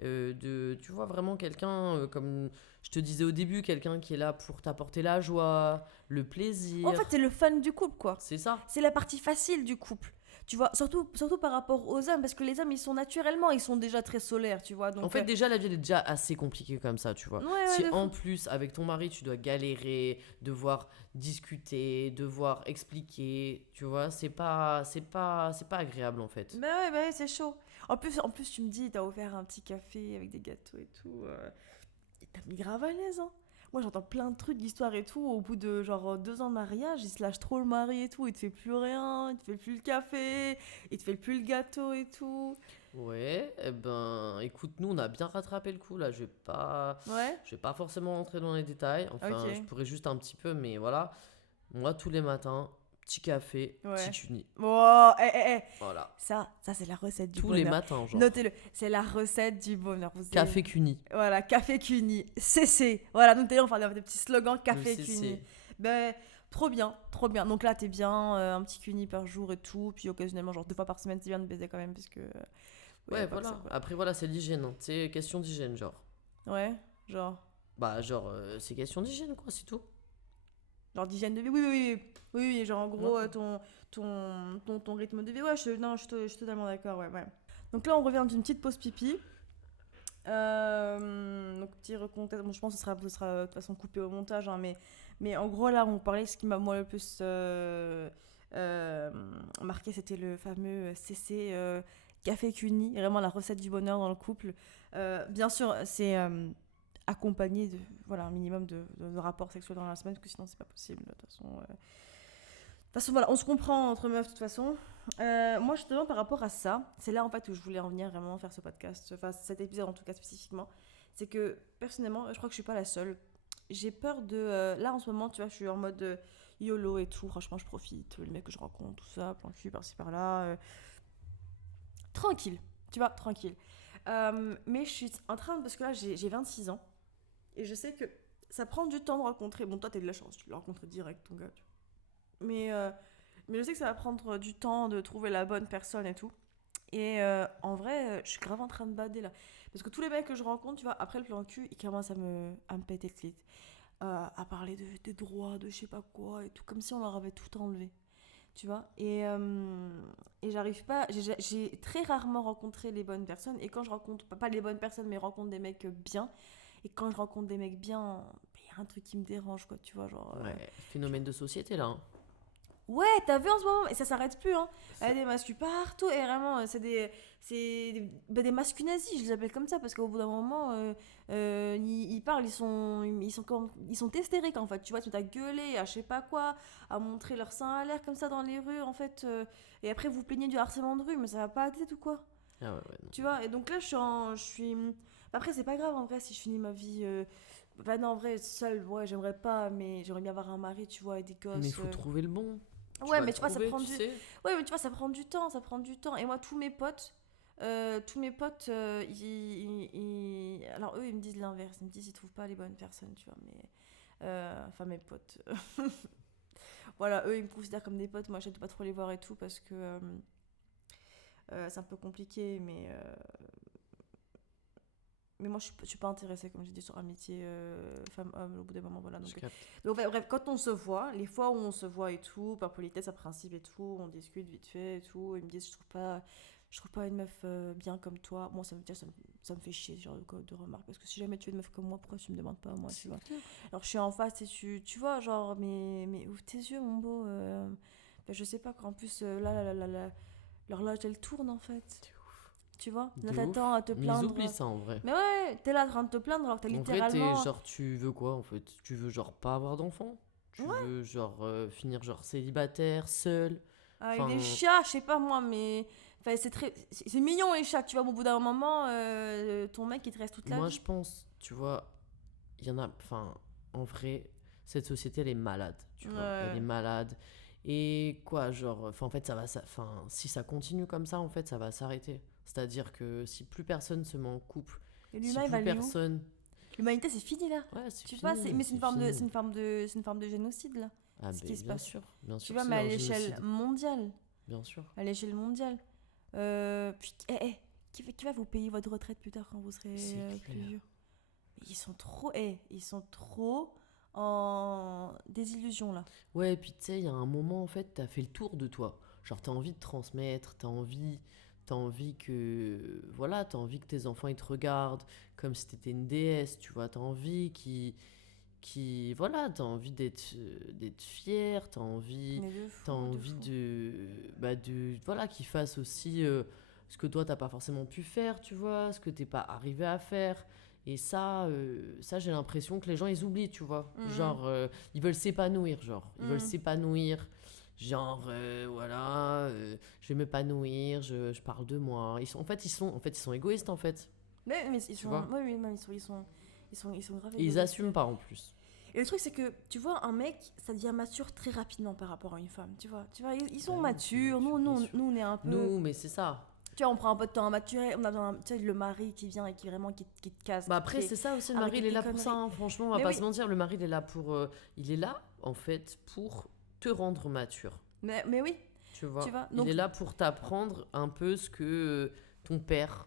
tu vois, vraiment quelqu'un, comme je te disais au début, quelqu'un qui est là pour t'apporter la joie, le En plaisir. fait, c'est le fun du couple, quoi. C'est ça. C'est la partie facile du couple. Tu vois, surtout par rapport aux hommes, parce que les hommes, ils sont déjà très solaires, tu vois. En Donc, fait, déjà, la vie, elle est déjà assez compliquée comme ça, tu vois. ouais, Si de en fou. plus, avec ton mari, tu dois galérer, devoir discuter, devoir expliquer, tu vois, c'est pas agréable, en fait. Bah ouais, c'est chaud. En plus, tu me dis, t'as offert un petit café avec des gâteaux et tout. Et t'as mis grave à l'aise, hein. Moi, j'entends plein de trucs d'histoire et tout. Au bout de genre 2 ans de mariage, il se lâche trop le mari et tout. Il te fait plus rien, il te fait plus le café, il te fait plus le gâteau et tout. Ouais, eh ben, écoute, nous, on a bien rattrapé le coup, là. Ouais, Je vais pas forcément rentrer dans les détails. Enfin, je ok. pourrais juste un petit peu, mais voilà. Moi, tous les matins, petit café, Ouais. petit uni. Oh, eh. Voilà. Ça, c'est la recette du Tous les bonheur. matins, genre. Notez-le, c'est la recette du bonheur. Café cuni. Voilà, café Cuny. CC. Voilà, notez-le, on fait des petits slogans Le café CC. Cuny. Ben, trop bien, trop bien. Donc là, t'es bien, un petit Cuny par jour et tout. Puis occasionnellement, genre 2 fois par semaine, c'est bien de baiser quand même, parce que. Ouais, pas que ça, voilà. quoi. Après, voilà, c'est l'hygiène, hein. C'est question d'hygiène, genre. Ouais, genre. Bah, genre, c'est question d'hygiène, quoi, c'est tout. Genre d'hygiène de vie. Oui, genre en gros, Ouais. ton rythme de vie. Ouais, je suis totalement d'accord, ouais. Donc là, on revient d'une petite pause pipi. Donc petit recontexte, bon, je pense que ce sera de toute façon coupé au montage, hein, mais en gros là on parlait, ce qui m'a moi le plus marqué, c'était le fameux CC café Cuny, vraiment la recette du bonheur dans le couple. Bien sûr c'est accompagné de voilà un minimum de rapports sexuels dans la semaine, parce que sinon c'est pas possible de toute façon. De toute façon, voilà, on se comprend entre meufs de toute façon. Moi, justement, par rapport à ça, c'est là en fait où je voulais en venir vraiment faire ce podcast, enfin cet épisode en tout cas spécifiquement. C'est que personnellement, je crois que je suis pas la seule. J'ai peur de. Là en ce moment, tu vois, je suis en mode YOLO et tout. Franchement, je profite. Les mecs que je rencontre, tout ça, plan cul par-ci par-là. Tranquille, tu vois, tranquille. Mais je suis en train de. Parce que là, j'ai 26 ans. Et je sais que ça prend du temps de rencontrer. Bon, toi, t'as de la chance, tu l'as rencontré direct, ton gars. Mais je sais que ça va prendre du temps de trouver la bonne personne et tout. Et en vrai, je suis grave en train de bader là. Parce que tous les mecs que je rencontre, tu vois, après le plan cul, ils commencent à me péter le clit. À parler des droits, de je sais pas quoi et tout. Comme si on leur avait tout enlevé. Tu vois. Et j'arrive pas. J'ai très rarement rencontré les bonnes personnes. Et quand je rencontre, pas les bonnes personnes, mais rencontre des mecs bien. Et quand je rencontre des mecs bien, il y a un truc qui me dérange, quoi. Tu vois, genre. Ouais, phénomène de société, là, hein. Ouais, t'as vu en ce moment, et ça s'arrête plus, hein. Elle a des mascus partout, et vraiment, des mascus nazis, je les appelle comme ça, parce qu'au bout d'un moment, ils parlent, ils sont hystériques, en fait, tu vois, ils sont à gueuler, à je sais pas quoi, à montrer leur sein à l'air comme ça dans les rues, en fait, et après vous plaignez du harcèlement de rue, mais ça va pas à la tête ou quoi? Ah ouais, ouais, non. Tu vois, et donc là, je suis... Après, c'est pas grave, en vrai, si je finis ma vie... Bah non, en vrai, seule, ouais, j'aimerais pas, mais j'aimerais bien avoir un mari, tu vois, et des Mais il gosses. faut trouver le bon. Ouais, mais tu vois, Tu sais. Ouais, mais tu vois, ça prend du temps, ça prend du temps. Et moi, tous mes potes, alors eux, ils me disent l'inverse. Ils me disent qu'ils trouvent pas les bonnes personnes, tu vois. Mais, enfin, mes potes. Voilà, eux, ils me considèrent comme des potes. Moi, j'aime pas trop les voir et tout parce que c'est un peu compliqué. Mais moi, je suis pas intéressée, comme j'ai dit, sur amitié femme-homme au bout des moments. Voilà. Je capte. Donc, bref, quand on se voit, les fois où on se voit et tout, par politesse, par principe et tout, on discute vite fait et tout, ils me disent, je trouve pas une meuf bien comme toi. Moi, ça me fait chier, ce genre de remarques. Parce que si jamais tu es une meuf comme moi, pourquoi tu me demandes pas à moi, tu vois? Alors, je suis en face et tu vois, genre, mais ouvre tes yeux, mon beau. Ben, je sais pas, qu'en plus, l'horloge, elle tourne, en fait. Tu vois? Là, De t'attends ouf. à te Mais ils plaindre. oublient ça en vrai. Mais ouais, t'es là en train de te plaindre alors que t'as En vrai, littéralement. tu veux quoi en fait? Tu veux genre pas avoir d'enfant? Tu veux genre finir genre célibataire, seul? Avec des Enfin, chats, je sais pas moi, mais. Enfin, c'est mignon les chats, tu vois. Au bout d'un moment, ton mec il te reste toute la moi vie. je pense, tu vois, il y en a, enfin, en vrai, cette société elle est malade, tu vois, elle est Ouais. malade. Et quoi, genre, enfin, en fait, enfin, si ça continue comme ça, en fait, ça va s'arrêter. C'est-à-dire que si plus personne se met en couple, Et si l'humain il va plus aller où? personne, L'humanité c'est fini là. ouais, c'est Tu vois, fini, mais c'est fini. c'est une forme de génocide là, Ah ce qui ben se passe. bien Tu sûr, vois, c'est mais à un l'échelle génocide, mondiale. bien sûr. À l'échelle mondiale. Puis, qui va vous payer votre retraite plus tard quand vous serez C'est plus clair. vieux? Ils sont trop en désillusion là. Ouais, et puis tu sais, il y a un moment, en fait, t'as fait le tour de toi. Genre, t'as envie de transmettre, t'as envie que, voilà, t'as envie que tes enfants, ils te regardent comme si t'étais une déesse, tu vois. T'as envie voilà, t'as envie d'être fier, Mais de t'as fou, de envie fou. voilà, qu'ils fassent aussi ce que toi, t'as pas forcément pu faire, tu vois, ce que t'es pas arrivé à faire. Et ça j'ai l'impression que les gens, ils oublient, tu vois. Mhm. Genre, ils veulent s'épanouir, genre. Ils veulent Mhm. s'épanouir. Genre, voilà, je vais m'épanouir, je parle de moi. En fait, ils sont égoïstes, en fait, Mais ils tu sont. vois. Oui, oui, non, ils sont grave Et ils égoïstes. assument pas, en plus. Et le truc, c'est que, tu vois, un mec, ça devient mature très rapidement par rapport à une femme, tu vois. Tu vois, ils Bah sont oui, ils sont matures. matures, bien sûr. Nous, on est un peu. Nous, mais c'est ça. Tu vois, on prend un peu de temps à maturer. On a besoin, tu sais, le mari qui vient et qui vraiment qui te casse, Bah qui te après, fait c'est ça aussi, le mari, arrêter il est tes là pour ça, conneries. hein. Franchement, on va Mais pas oui, se mentir, le mari, il est là pour... il est là, en fait, pour te rendre mature, mais oui, tu tu vois. vois. Il Donc, est là pour t'apprendre un peu ce que ton père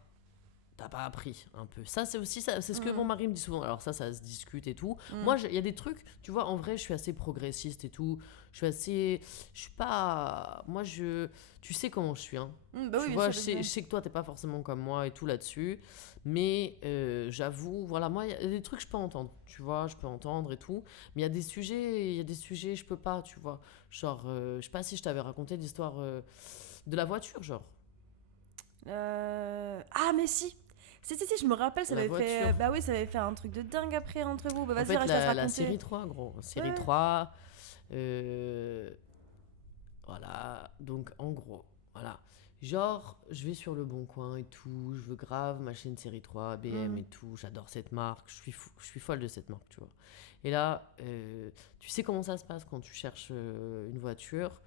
t'a pas appris, un peu. Ça, c'est aussi, ça, c'est ce que mon mm, mari me dit souvent. Alors ça se discute et tout. mm. Moi, il y a des trucs, tu vois, en vrai, je suis assez progressiste et tout. Je suis pas... Moi, tu sais comment je suis, hein. Bah oui, Tu bien vois, sûr, je sais que toi, t'es pas forcément comme moi et tout là-dessus. Mais j'avoue, voilà, moi, il y a des trucs que je peux entendre, tu vois, je peux entendre et tout. Mais il y a des sujets, je peux pas, tu vois. Genre, je sais pas si je t'avais raconté l'histoire de la voiture, genre. Ah, mais si! Si, je me rappelle, ça La avait fait. voiture. Bah oui, ça avait fait un truc de dingue après entre vous. Bah En vas-y, fait, reste à se la raconter. série 3 gros. Série Ouais. 3 euh, voilà. Donc, en gros, voilà. Genre, je vais sur le Bon Coin et tout. Je veux grave m'acheter une série 3 BM Mm. et tout. J'adore cette marque. Je suis folle de cette marque, tu vois. Et là, tu sais comment ça se passe quand tu cherches une voiture.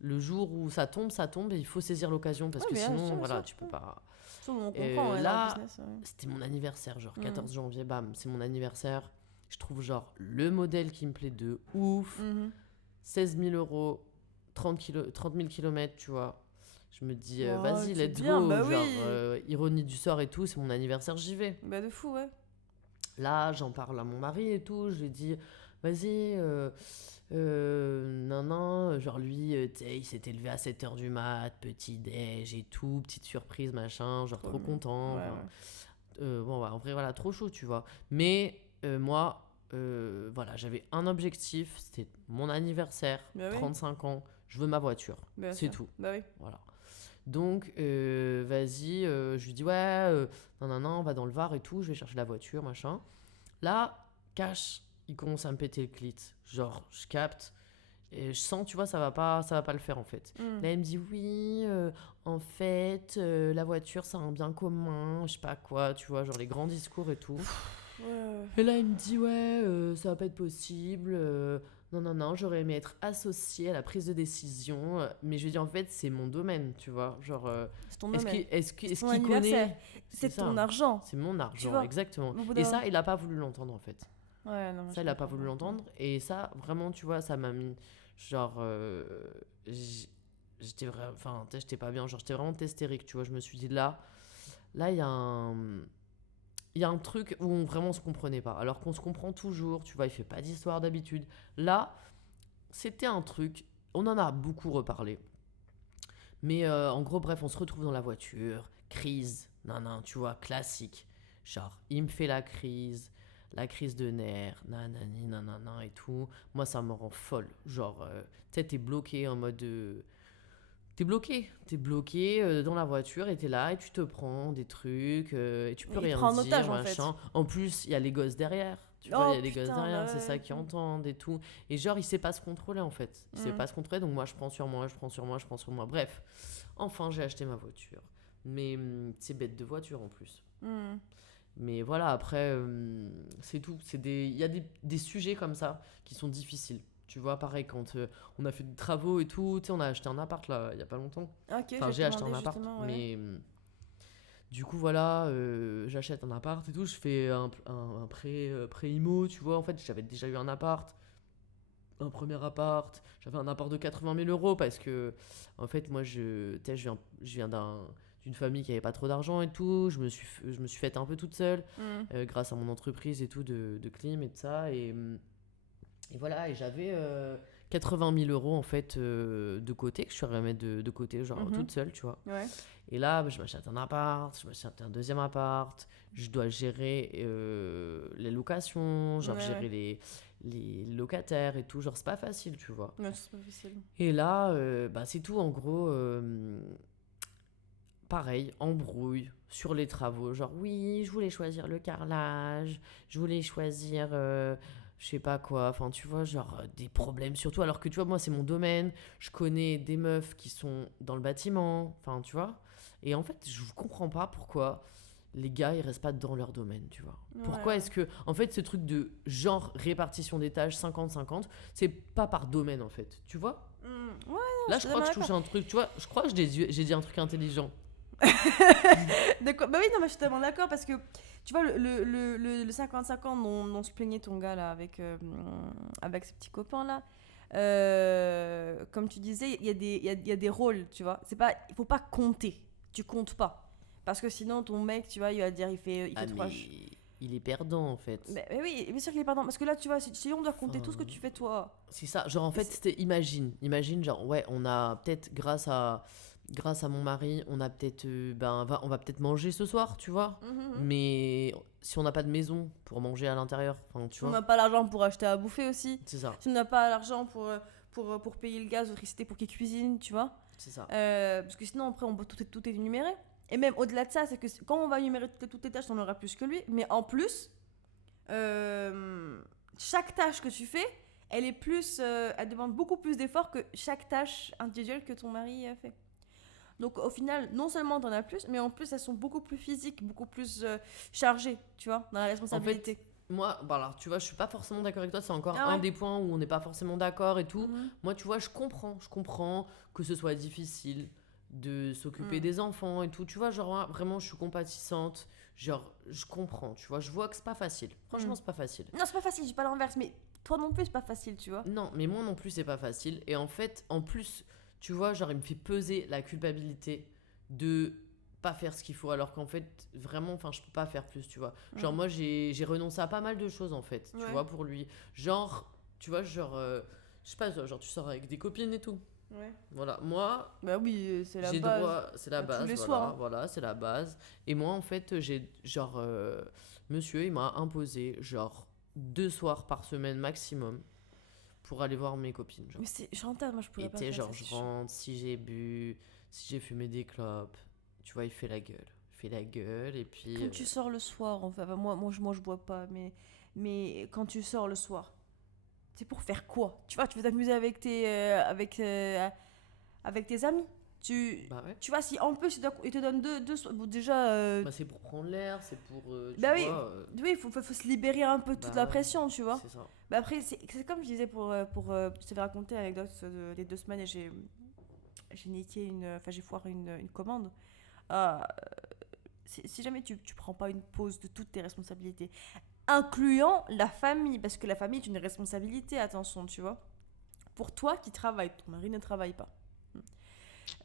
Le jour où ça tombe et il faut saisir l'occasion parce Ouais, que bien sinon, sûr, bien voilà, sûr. tu peux pas. Tout le monde comprend, ouais, dans le Là, business. Ouais. c'était mon anniversaire, genre Mm. 14 janvier, bam, c'est mon anniversaire. Je trouve genre le modèle qui me plaît de ouf. Mhm. 16 000 euros, 30 000 kilomètres, tu vois. Je me dis, Oh, vas-y, c'est let's bien, go. bah Genre, oui! ironie du sort et tout, c'est mon anniversaire, j'y vais. Bah de fou, ouais. Là, j'en parle à mon mari et tout. Je lui dis, vas-y, non, non. Genre, lui, tu sais, il s'était levé à 7h du mat, petit déj et tout, petite surprise, machin, Trop trop mignon. content. Ouais, Enfin, ouais. bon, ouais, en vrai, voilà, trop chaud, tu vois. Mais moi, voilà, j'avais un objectif, c'était mon anniversaire, Bah oui. 35 ans, je veux ma voiture, Bien c'est sûr. tout. Bah oui. Voilà. Donc, vas-y, je lui dis, ouais, non, on va dans le Var et tout, je vais chercher la voiture, machin. Là, cash, il commence à me péter le clit. Genre, je capte. Et je sens, tu vois, ça va pas le faire en fait. Là, il me dit oui, en fait, la voiture, c'est un bien commun, je sais pas quoi, tu vois, genre les grands discours et tout. Ouais. Et là, il me dit ouais, ça va pas être possible. Non, j'aurais aimé être associée à la prise de décision. Mais je lui dis en fait, c'est mon domaine, tu vois. Genre, C'est ton est-ce domaine. qu'il est-ce qu'il- C'est est-ce ton qu'il anniversaire. connaît C'est ça, ton argent. c'est mon Tu argent, vois, exactement. au bout Et d'un- ça, il a pas voulu l'entendre en fait. Ouais, non, Ça, je il a pas comprends. voulu l'entendre. Et ça, vraiment, tu vois, ça m'a mis. Genre. J- J'étais vraiment. Enfin, tu sais, j'étais pas bien. Genre, j'étais vraiment hystérique, tu vois. Je me suis dit là, il y a un. Il y a un truc où on vraiment se comprenait pas. Alors qu'on se comprend toujours, tu vois, il fait pas d'histoire d'habitude. Là, c'était un truc. On en a beaucoup reparlé. Mais en gros, bref, on se retrouve dans la voiture. Crise. Non, tu vois, classique. Genre, il me fait la crise de nerfs, nanani, nanana et tout. Moi, ça me rend folle. Genre, tu sais, t'es bloqué en mode. T'es bloqué dans la voiture et t'es là et tu te prends des trucs et tu peux Il rien prend en dire, otage, en fait. machin. En plus, il y a les gosses derrière. Tu vois, Oh, il y a les gosses putain, derrière, bah c'est ça ouais. qui entendent et tout. Et genre, il sait pas se contrôler en fait. Il sait Mm. pas se contrôler, donc moi, je prends sur moi, je prends sur moi, je prends sur moi. Bref, enfin, j'ai acheté ma voiture. Mais c'est bête de voiture en plus. Mm. Mais voilà, après, c'est tout. Il y a des sujets comme ça qui sont difficiles. Tu vois, pareil, quand on a fait des travaux et tout, tu sais, on a acheté un appart là, il y a pas longtemps. Ok, Enfin, je j'ai vais te acheté un demander appart, justement, ouais. mais du coup, voilà, j'achète un appart et tout. Je fais un prêt IMO, tu vois. En fait, j'avais déjà eu un appart, un premier appart. J'avais un appart de 80 000 euros parce que, en fait, moi, tu sais, je viens d'une famille qui avait pas trop d'argent et tout. Je me suis faite un peu toute seule Mm. grâce à mon entreprise et tout de clim et de ça. Et voilà, et j'avais 80 000 euros en fait de côté, que je suis arrivée à mettre de côté, genre Mhm. toute seule, tu vois. Ouais. Et là, bah, je m'achète un appart, je m'achète un deuxième appart, je dois gérer les locations, genre Ouais, gérer ouais. les locataires et tout, genre c'est pas facile, tu vois. Non, c'est pas facile. Et là, bah, c'est tout en gros. Pareil, embrouille sur les travaux. Genre, oui, je voulais choisir le carrelage, je voulais choisir, je sais pas quoi. Enfin, tu vois, genre, des problèmes surtout. Alors que, tu vois, moi, c'est mon domaine. Je connais des meufs qui sont dans le bâtiment. Enfin, tu vois. Et en fait, je comprends pas pourquoi les gars, ils restent pas dans leur domaine, tu vois. Pourquoi Ouais. est-ce que, en fait, ce truc de genre répartition des tâches 50-50, c'est pas par domaine, en fait. Tu vois. Mm. Ouais, Là, je je suis crois que je totalement touche un truc, tu vois. Je crois que j'ai dit un truc intelligent. d'accord. Bah oui, non, mais je suis tellement d'accord parce que tu vois, le 50-50 dont se plaignait ton gars là avec ses petits copains là, comme tu disais, il y a des rôles, tu vois. Il faut pas compter. Tu comptes pas. Parce que sinon, ton mec, tu vois, il va dire il Ah, fait mais il est perdant en fait. Mais oui, bien sûr qu'il est pardon. Parce que là, tu vois, si on doit compter tout ce que Enfin, tu fais toi. c'est ça. Genre en fait, C'est- imagine, genre ouais, on a peut-être grâce à mon mari, on a peut-être, on va peut-être manger ce soir, tu vois. Mhm. Mais si on n'a pas de maison pour manger à l'intérieur, enfin tu Si on vois, n'a pas l'argent pour acheter à bouffer aussi. c'est ça, Si on n'a pas l'argent pour payer le gaz, l'électricité pour qu'il cuisine, tu vois. c'est ça. Parce que sinon, après, tout est numéré. Et même au-delà de ça, c'est que quand on va numérer toutes les tâches, on aura plus que lui. Mais en plus, chaque tâche que tu fais, elle demande beaucoup plus d'efforts que chaque tâche individuelle que ton mari fait. Donc au final, non seulement t'en as plus, mais en plus elles sont beaucoup plus physiques, beaucoup plus chargées, tu vois, dans la responsabilité. Moi, bah alors tu vois, je suis pas forcément d'accord avec toi. C'est encore Ah un ouais. des points où on n'est pas forcément d'accord et tout. Mhm. Moi, tu vois, je comprends que ce soit difficile de s'occuper Mm. des enfants et tout. Tu vois, genre vraiment, je suis compatissante. Genre, je comprends, tu vois. Je vois que c'est pas facile. Franchement, Mm. c'est pas facile. Non, c'est pas facile, j'ai pas l'inverse, mais toi non plus, c'est pas facile, tu vois. Non, mais moi non plus, c'est pas facile. Et en fait, en plus, tu vois, genre, il me fait peser la culpabilité de pas faire ce qu'il faut. Alors qu'en fait, vraiment, enfin, je peux pas faire plus, tu vois. Genre, Mm. moi, j'ai renoncé à pas mal de choses, en fait, tu Ouais. vois, pour lui. Genre, tu vois, genre, je sais pas, genre, tu sors avec des copines et tout. Ouais. Voilà, moi, Bah oui, c'est la j'ai base. droit, c'est la À tous base, les voilà, soirs, hein. voilà, c'est la base. Et moi, en fait, j'ai, genre, monsieur, il m'a imposé, genre, 2 soirs par semaine maximum pour aller voir mes copines. Genre. Mais c'est Chantal, moi je pourrais Et pas tu sais, faire genre, ça. je rentre, si j'ai bu, si j'ai fumé des clopes, tu vois, il fait la gueule. Il fait la gueule, et puis. Quand tu sors le soir, enfin, moi je bois pas, mais quand tu sors le soir, c'est pour faire quoi? Tu vois, tu veux t'amuser avec tes amis. Bah ouais. Tu vois, si en plus ils te donnent bon, déjà, Bah, c'est pour prendre l'air, c'est pour. Tu bah oui, vois. oui, faut se libérer un peu de toute la Bah, pression, tu vois. c'est ça. Bah après, c'est comme je disais je t'avais raconté l'anecdote des 2 semaines et j'ai niqué enfin j'ai foiré une commande. Euh, si jamais tu prends pas une pause de toutes tes responsabilités, incluant la famille, parce que la famille est une responsabilité, attention, tu vois. Pour toi qui travaille, ton mari ne travaille pas.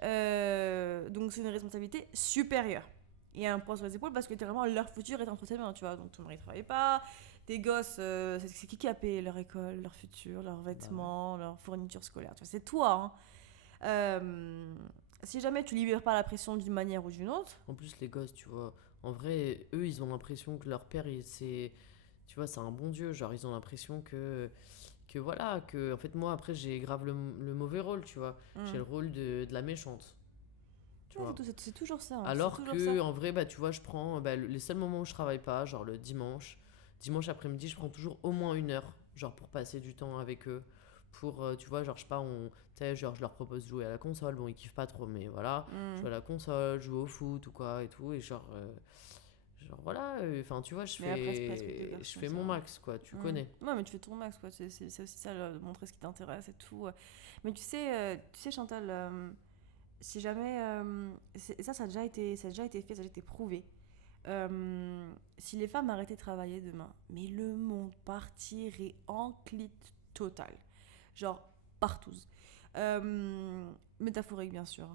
Donc c'est une responsabilité supérieure. Et un poids sur les épaules parce que littéralement leur futur est entre tes mains, tu vois. Donc ton mari ne travaille pas, tes gosses, c'est qui a payé leur école, leur futur, leurs vêtements, leurs fournitures scolaires, tu vois, c'est toi, hein. Si jamais tu libères pas la pression d'une manière ou d'une autre. En plus, les gosses, tu vois, en vrai, eux, ils ont l'impression que leur père, tu vois, c'est un bon Dieu. Genre, ils ont l'impression que voilà, que, en fait, moi, après, j'ai grave le mauvais rôle, tu vois. J'ai le rôle de la méchante. Tu Ouais, vois. c'est toujours ça, hein, Alors c'est toujours que, ça. en vrai, bah, tu vois, je prends les seuls moments où je travaille pas, genre le dimanche après-midi, je prends toujours au moins 1 heure, genre pour passer du temps avec eux. Pour, tu vois, genre, je sais pas, tu sais, genre, je leur propose de jouer à la console. Bon, ils kiffent pas trop, mais voilà. Jouer à la console, jouer au foot ou quoi et tout. Et genre voilà, enfin, tu vois, Mais après, c'est pas le truc de je garçon, fais ça, mon hein. max, quoi, tu connais. Ouais, mais tu fais ton max, quoi. C'est aussi ça, de montrer ce qui t'intéresse et tout. Mais tu sais Chantal, si jamais. Ça a déjà été fait, ça a déjà été prouvé. Si les femmes arrêtaient de travailler demain, mais le monde partirait en clite totale. Genre, partout. Métaphorique, bien sûr.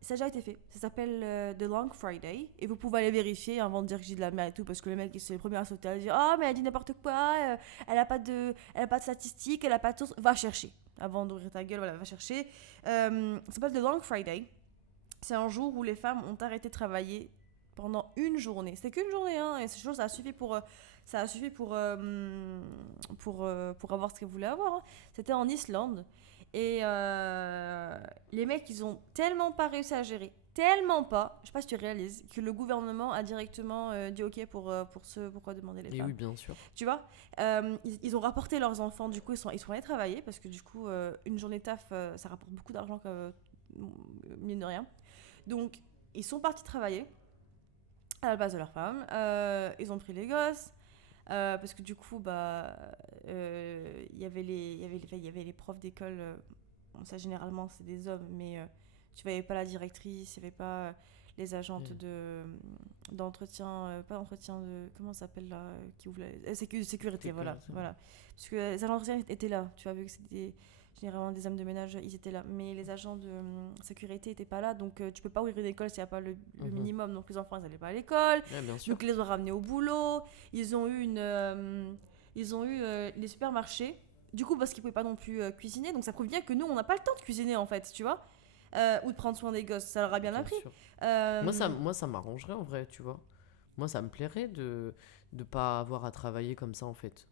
Ça a déjà été fait. Ça s'appelle The Long Friday. Et vous pouvez aller vérifier avant de dire que j'ai de la merde et tout. Parce que le mec, c'est le premier à sauter. À dire ah, mais elle dit n'importe quoi. Elle a pas de statistiques. Elle a pas de sources. Va chercher. Avant d'ouvrir ta gueule, voilà, va chercher. Ça s'appelle The Long Friday. C'est un jour où les femmes ont arrêté de travailler pendant une journée. C'était qu'une journée, hein. Et ces choses, ça a suffi pour avoir ce qu'elles voulaient avoir, hein. C'était en Islande. Et les mecs, ils ont tellement pas réussi à gérer, tellement pas, je sais pas si tu réalises, que le gouvernement a directement dit ok pour ce pourquoi demander les Et femmes. oui, bien sûr. Tu vois, ils ont rapporté leurs enfants, du coup ils sont allés travailler parce que du coup une journée de taf ça rapporte beaucoup d'argent mine de rien. Donc ils sont partis travailler à la base de leur femme, ils ont pris les gosses. Parce que du coup, il y avait les profs d'école. Bon, ça, généralement, c'est des hommes, mais tu voyais pas la directrice, il n'y avait pas les agentes d'entretien, pas d'entretien de. Comment ça s'appelle là qui ouvre sécurité, voilà. Parce que les agents d'entretien étaient là, tu vois, vu que c'était généralement des hommes de ménage, ils étaient là. Mais les agents de sécurité n'étaient pas là, donc tu peux pas ouvrir une école s'il n'y a pas le minimum. Donc les enfants, ils n'allaient pas à l'école. Ouais, bien sûr. Donc ils les ont ramenés au boulot. Ils ont eu les supermarchés. Du coup, parce qu'ils pouvaient pas non plus cuisiner. Donc ça prouve bien que nous, on n'a pas le temps de cuisiner, en fait, tu vois. Ou de prendre soin des gosses. Ça leur a bien appris. Sûr. Moi, ça m'arrangerait en vrai, tu vois. Moi, ça me plairait de pas avoir à travailler comme ça, en fait.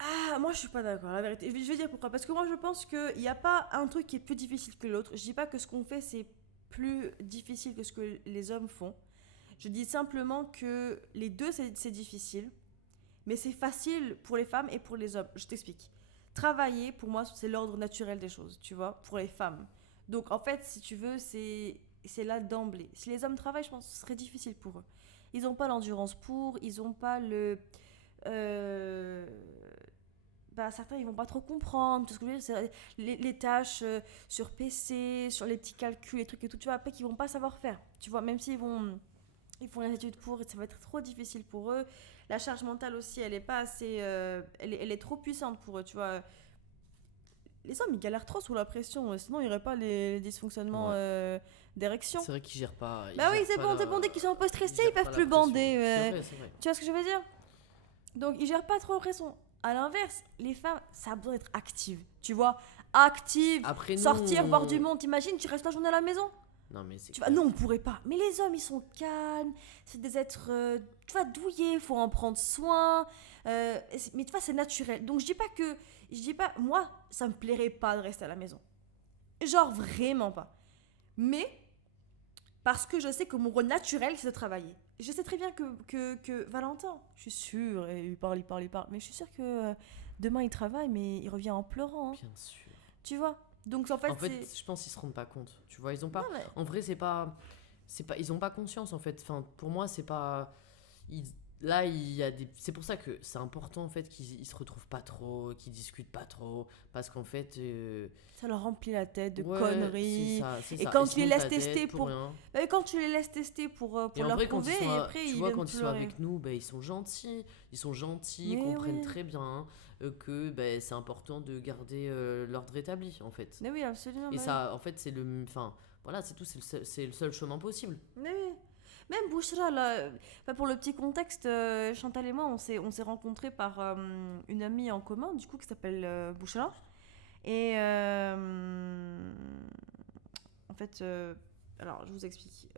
Ah, moi je suis pas d'accord, la vérité. Je vais dire pourquoi. Parce que moi je pense qu'il n'y a pas un truc qui est plus difficile que l'autre. Je dis pas que ce qu'on fait c'est plus difficile que ce que les hommes font. Je dis simplement que les deux c'est difficile. Mais c'est facile pour les femmes et pour les hommes. Je t'explique. Travailler, pour moi, c'est l'ordre naturel des choses, tu vois, pour les femmes. Donc en fait, si tu veux, c'est là d'emblée. Si les hommes travaillent, je pense que ce serait difficile pour eux. Ils n'ont pas l'endurance pour, ils n'ont pas le... certains ils vont pas trop comprendre tout ce que je veux dire, c'est les tâches sur PC, sur les petits calculs, les trucs et tout, tu vois, après qu'ils vont pas savoir faire, tu vois, même s'ils font les études pour, ça va être trop difficile pour eux. La charge mentale aussi, elle est pas assez, elle est trop puissante pour eux, tu vois. Les hommes ils galèrent trop sous la pression, sinon il n'y aurait pas les dysfonctionnements d'érection. C'est vrai qu'ils gèrent pas. Bah oui, c'est bon, dès qu'ils sont un peu stressés, ils peuvent plus bander. C'est vrai. Tu vois ce que je veux dire? Donc ils gèrent pas trop la pression. À l'inverse, les femmes, ça a besoin d'être active. Tu vois, active, Après, sortir, voir du monde. T'imagines, tu restes la journée à la maison. Non, mais c'est Tu vois, clair. non, on pourrait pas. Mais les hommes, ils sont calmes, c'est des êtres, tu vois, douillés, faut en prendre soin. Mais tu vois, c'est naturel. Donc je dis pas, moi, ça me plairait pas de rester à la maison. Genre vraiment pas. Mais parce que je sais que mon rôle naturel, c'est de travailler. Je sais très bien que Valentin, je suis sûre, et il parle, mais je suis sûre que demain il travaille, mais il revient en pleurant, hein. Bien sûr. Tu vois. Donc en fait, En fait, c'est. je pense qu'ils se rendent pas compte. Tu vois, ils ont pas. Non, mais. En vrai, ils ont pas conscience en fait. Enfin, pour moi, c'est pas. ils- Là, il y a des. C'est pour ça que c'est important en fait qu'ils se retrouvent pas trop, qu'ils discutent pas trop, parce qu'en fait, Ça leur remplit la tête de ouais, conneries. c'est Et ça. quand Ils tu se les montent laisses la tête tester pour pour. rien. Bah, quand tu les laisses tester Et pour en leur vrai, quand prouver, ils sont, et après tu ils vois, viennent quand ils sont pleurer. avec nous, ben, ils sont gentils. Ils sont gentils, ils Mais comprennent oui. très bien que ben, c'est important de garder l'ordre établi, en fait. Mais oui, absolument. Et Mais ça, en fait, c'est le. Enfin, voilà, c'est tout, c'est le seul chemin possible. oui. Mais oui. Même Bouchra, là, enfin, pour le petit contexte, Chantal et moi, on s'est rencontrés par une amie en commun, du coup, qui s'appelle Bouchra. Et en fait, alors je vous explique.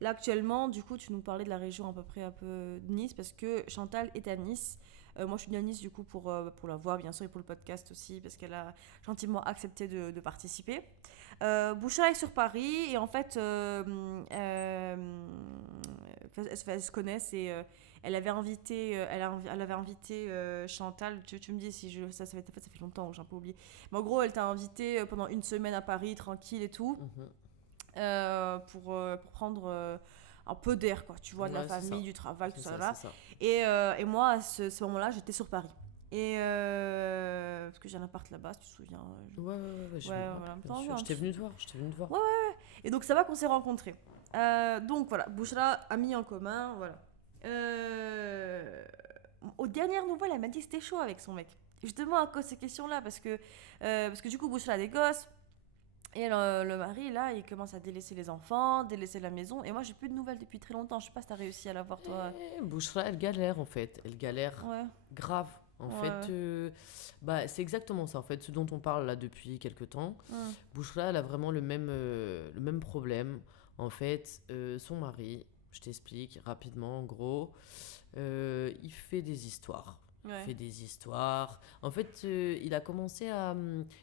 Là actuellement, du coup, tu nous parlais de la région à peu près un peu de Nice, parce que Chantal est à Nice. Moi, je suis venue à Nice, du coup, pour la voir, bien sûr, et pour le podcast aussi, parce qu'elle a gentiment accepté de participer. Bouchra est sur Paris, et en fait, elles se connaissent, et elle avait invité, elle avait invité Chantal. Tu me dis si ça fait longtemps, j'ai un peu oublié. Mais en gros, elle t'a invité pendant une semaine à Paris, tranquille et tout, Mhm. pour prendre un peu d'air, quoi. Tu vois, de la Ouais, c'est famille, ça. du travail, tout C'est ça, ça, là. c'est ça. Et moi, à ce moment-là, j'étais sur Paris. Et parce que j'ai un appart là-bas, si tu te souviens. Ouais, je Ouais, me voilà. rappelle, bien T'en sûr. viens, Je t'ai venu te voir, je t'ai venu te voir. Ouais. Et donc, ça va qu'on s'est rencontrés. Donc, voilà, Bouchra, amis en commun, voilà. Aux dernières nouvelles, elle m'a dit que c'était chaud avec son mec. Justement à cause de ces questions-là, parce que du coup, Bouchra a des gosses. Et le mari, là, il commence à délaisser les enfants, délaisser la maison. Et moi, j'ai plus de nouvelles depuis très longtemps. Je sais pas si t'as réussi à la voir, toi. Bouchra, elle galère en fait. Elle galère Ouais. grave. En Ouais. fait, bah, c'est exactement ça. En fait, ce dont on parle là depuis quelques temps. Hum. Bouchra, elle a vraiment le même problème. En fait, son mari, je t'explique rapidement, en gros, il fait des histoires. Il Ouais. fait des histoires. En fait, il a commencé à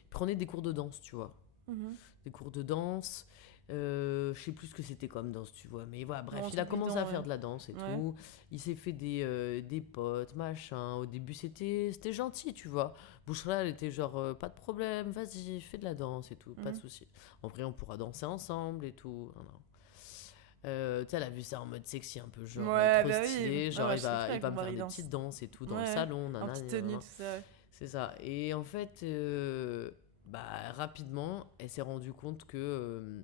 prendre des cours de danse, tu vois. Mhm. Des cours de danse. Je sais plus ce que c'était comme danse, tu vois. Mais voilà, bref, Bon, il a c'est commencé bidon, à faire ouais. de la danse et Ouais. tout. Il s'est fait des potes, machin. Au début, c'était gentil, tu vois. Bouchra, elle était genre, pas de problème, vas-y, fais de la danse et tout, pas de Mhm. souci. En vrai, on pourra danser ensemble et tout. Non, non. Tu sais, elle a vu ça en mode sexy, un peu genre Ouais, trop bah oui. stylé. Ouais, Genre, moi, je kifferais il avec va mon me faire mari des danse. petites danses et tout dans le Ouais. salon. En Nanana, petite tenue, nanana. tout ça. C'est ça. Et en fait, bah, rapidement, elle s'est rendue compte que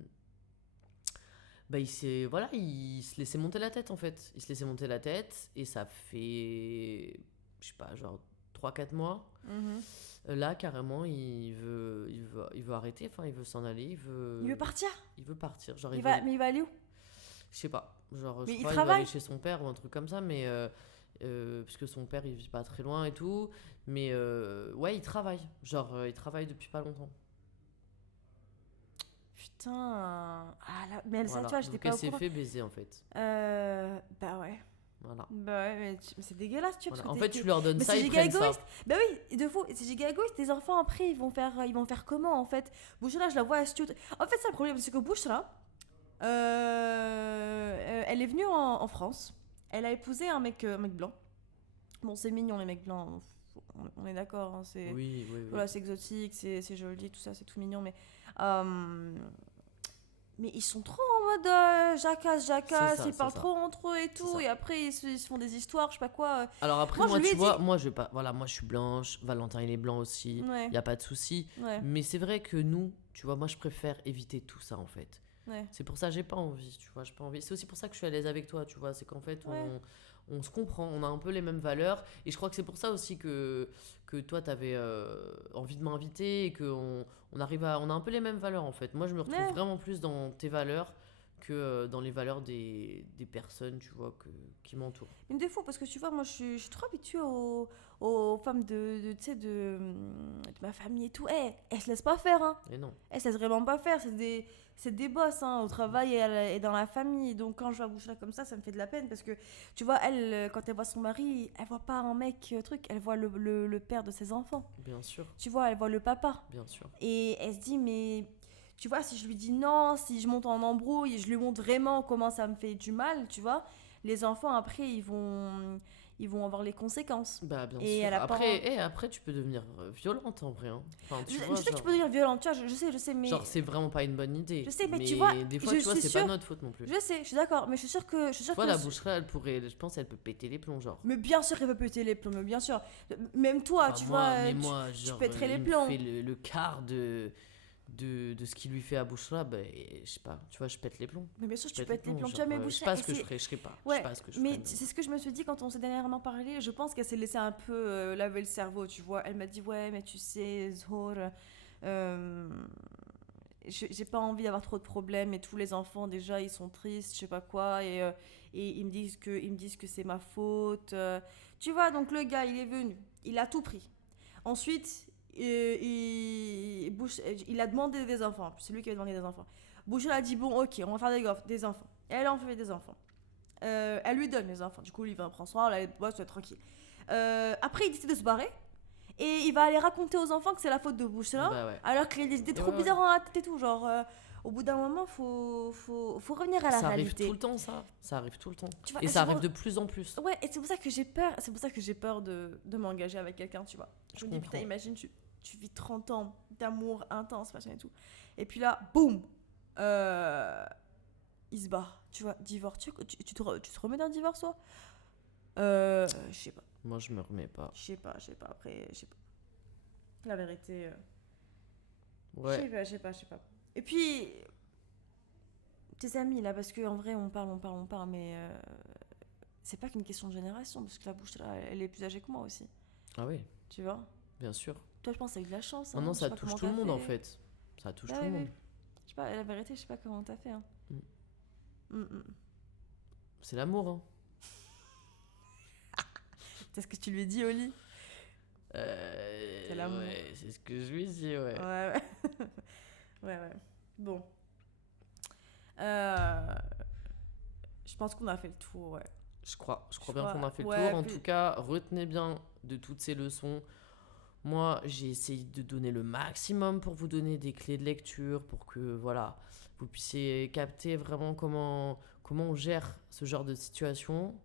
bah, il se laissait monter la tête en fait. Il se laissait monter la tête et ça fait, je sais pas, genre 3 4 mois. Mhm. Là, carrément, il veut arrêter, enfin, il veut s'en aller, Il veut partir. il veut partir. Genre, Mais il va aller où? je sais pas, genre, Mais je il crois qu'il va aller travaille. chez son père ou un truc comme ça, mais puisque son père il vit pas très loin et tout. Mais ouais, il travaille. Genre, il travaille depuis pas longtemps. Putain. Ah là, mais ça, Voilà. tu vois, j'étais Donc, pas elle au s'est courant. fait baiser en fait. Bah ouais. Voilà. Bah ouais, mais c'est dégueulasse, tu vois. Voilà. Parce En que fait, tu leur donnes mais ça, c'est ils giga prennent ça. égoïste. Bah oui, de fou. C'est giga égoïste. Tes enfants, après, ils vont faire comment, en fait? Bouchra, je la vois astute. En fait, c'est le problème, c'est que Bouchra, elle est venue en France. Elle a épousé un mec blanc. Bon, c'est mignon, les mecs blancs. On est d'accord, hein, c'est... Oui, oui, oui. Voilà, c'est exotique, c'est joli, tout ça, c'est tout mignon, mais ils sont trop en mode jacasse, C'est ça, ils c'est parlent ça. trop entre eux et tout, ça. et après ils se font des histoires, je sais pas quoi. Alors après, Moi, je moi, lui ai tu vois, dit- moi, je vais pas. Voilà, moi, je suis blanche. Valentin, il est blanc aussi. Ouais, Il y a pas de souci. ouais, Mais c'est vrai que nous, tu vois, moi, je préfère éviter tout ça en fait. ouais. C'est pour ça que j'ai pas envie, tu vois, j'ai pas envie. C'est aussi pour ça que je suis à l'aise avec toi, tu vois. C'est qu'en fait, Ouais. on se comprend, on a un peu les mêmes valeurs. Et je crois que c'est pour ça aussi que toi, t'avais envie de m'inviter et qu'on on on a un peu les mêmes valeurs en fait. Moi, je me retrouve Ouais. vraiment plus dans tes valeurs que dans les valeurs des personnes, tu vois, qui m'entourent. Une des fois, parce que tu vois, moi je suis trop habituée aux femmes tu sais, de ma famille et tout. Elles se laissent pas faire, hein. Et non. Elles se laissent vraiment pas faire. c'est des boss au travail et dans la famille. Donc quand je vois Bouchra comme ça me fait de la peine parce que tu vois, elle, quand elle voit son mari, elle voit pas un mec truc, elle voit le père de ses enfants. Bien sûr, Tu vois, elle voit le papa. bien sûr. Et elle se dit, mais tu vois, si je lui dis non, si je monte en embrouille, je lui montre vraiment comment ça me fait du mal, tu vois, les enfants après ils vont avoir les conséquences. Bah, bien Et sûr. elle a pas... Après, tu peux devenir violente en vrai. Hein. Enfin, tu Je vois, sais que tu genre, peux devenir violente, tu vois, je sais, mais... genre, c'est vraiment pas une bonne idée. Je sais, mais tu vois, des fois, je tu vois, suis c'est sûre- pas notre faute non plus. Je sais, je suis d'accord, mais je suis sûre que... Tu vois, la boucherie, elle pourrait, je pense, elle peut péter les plombs, genre. Mais bien sûr qu'elle peut péter les plombs, mais bien sûr. Même toi, Enfin, tu moi, vois, mais moi, genre, pèterais les il me plombs. fait le quart de ce qu'il lui fait à Bouchra, bah, je sais pas, tu vois, je pète les plombs. Mais bien sûr, Je tu pète pètes les plombs. Tu vois, mais je Bouchra, sais pas et ce que je c'est- ferais, je sais pas. Je Ouais, sais pas ce que je mais ferais. c'est ce que je me suis dit quand on s'est dernièrement parlé. Je pense qu'elle s'est laissée un peu laver le cerveau, tu vois. Elle m'a dit, ouais, mais tu sais, Zhor, j'ai pas envie d'avoir trop de problèmes et tous les enfants, déjà, ils sont tristes, je sais pas quoi, et ils me disent que c'est ma faute. Tu vois, donc le gars, il est venu, il a tout pris. Ensuite, il a demandé des enfants. C'est lui qui a demandé des enfants. Boucher a dit, bon, ok, on va faire des enfants. Elle en fait des enfants. Elle lui donne les enfants. Du coup, il va prendre soin, elle bosse, être tranquille. Après, il décide de se barrer. Et il va aller raconter aux enfants que c'est la faute de Bouchra. Bah ouais. Alors qu'il y a des idées trop Ouais. bizarres dans la tête et tout. Genre, au bout d'un moment, faut revenir à la Ça arrive réalité. tout le temps, ça. Ça arrive tout le temps. Tu vois, Et c'est ça arrive pour- de plus en plus. Ouais, et c'est pour ça que j'ai peur. C'est pour ça que j'ai peur de m'engager avec quelqu'un, tu vois. Je me dis, comprends. putain, imagine, tu vis 30 ans d'amour intense, machin et tout. Et puis là, boum il se barre. Tu vois, divorce. Tu te remets d'un divorce, toi Je sais pas. Moi, je me remets pas. Je sais pas. Après, je sais pas. La vérité. Ouais. Je sais pas. Et puis, tes amis là, parce qu'en vrai, on parle, mais c'est pas qu'une question de génération, parce que la bouche là, elle est plus âgée que moi aussi. Ah oui, Tu vois. bien sûr. Toi, je pense que t'as eu de la chance. Non, Je sais ça pas touche comment tout le t'as monde en fait. fait. Ça touche Ah tout le oui, monde. oui. Je sais pas, la vérité, je sais pas comment t'as fait. Hein. Mm. C'est l'amour, hein. C'est ce que tu lui dis au lit. C'est l'amour. Ouais, c'est ce que je lui dis, ouais. Ouais. Ouais. Bon. Je pense qu'on a fait le tour, ouais. Je crois Je bien crois, qu'on a fait le ouais, tour. En puis- tout cas, retenez bien de toutes ces leçons. Moi, j'ai essayé de donner le maximum pour vous donner des clés de lecture, pour que voilà, vous puissiez capter vraiment comment on gère ce genre de situation.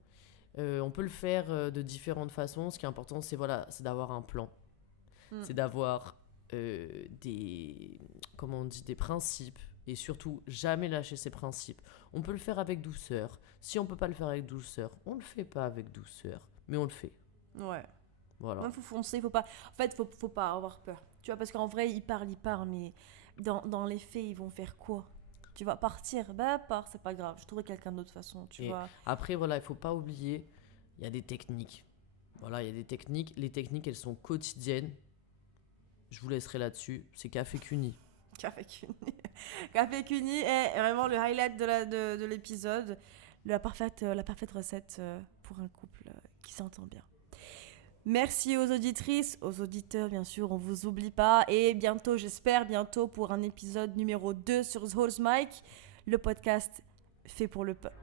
On peut le faire de différentes façons. Ce qui est important, c'est d'avoir un plan. C'est d'avoir des principes et surtout jamais lâcher ses principes. On peut le faire avec douceur. Si on peut pas le faire avec douceur, on le fait pas avec douceur, mais on le fait. Ouais. Voilà. Il faut foncer, faut pas... En fait, faut pas avoir peur. Tu vois, parce qu'en vrai, ils parlent, mais dans les faits, ils vont faire quoi? Tu vas partir, pars, c'est pas grave. Je trouverai quelqu'un d'autre façon, tu Et vois. après, voilà, il faut pas oublier, il y a des techniques. Voilà, il y a des techniques. Les techniques, elles sont quotidiennes. Je vous laisserai là-dessus. C'est Café Cuny. Café Cuny. Café Cuny est vraiment le highlight de l'épisode. La parfaite recette pour un couple qui s'entend bien. Merci aux auditrices, aux auditeurs, bien sûr, on vous oublie pas. Et j'espère bientôt, pour un épisode numéro 2 sur Zhol's Mic, le podcast fait pour le peuple.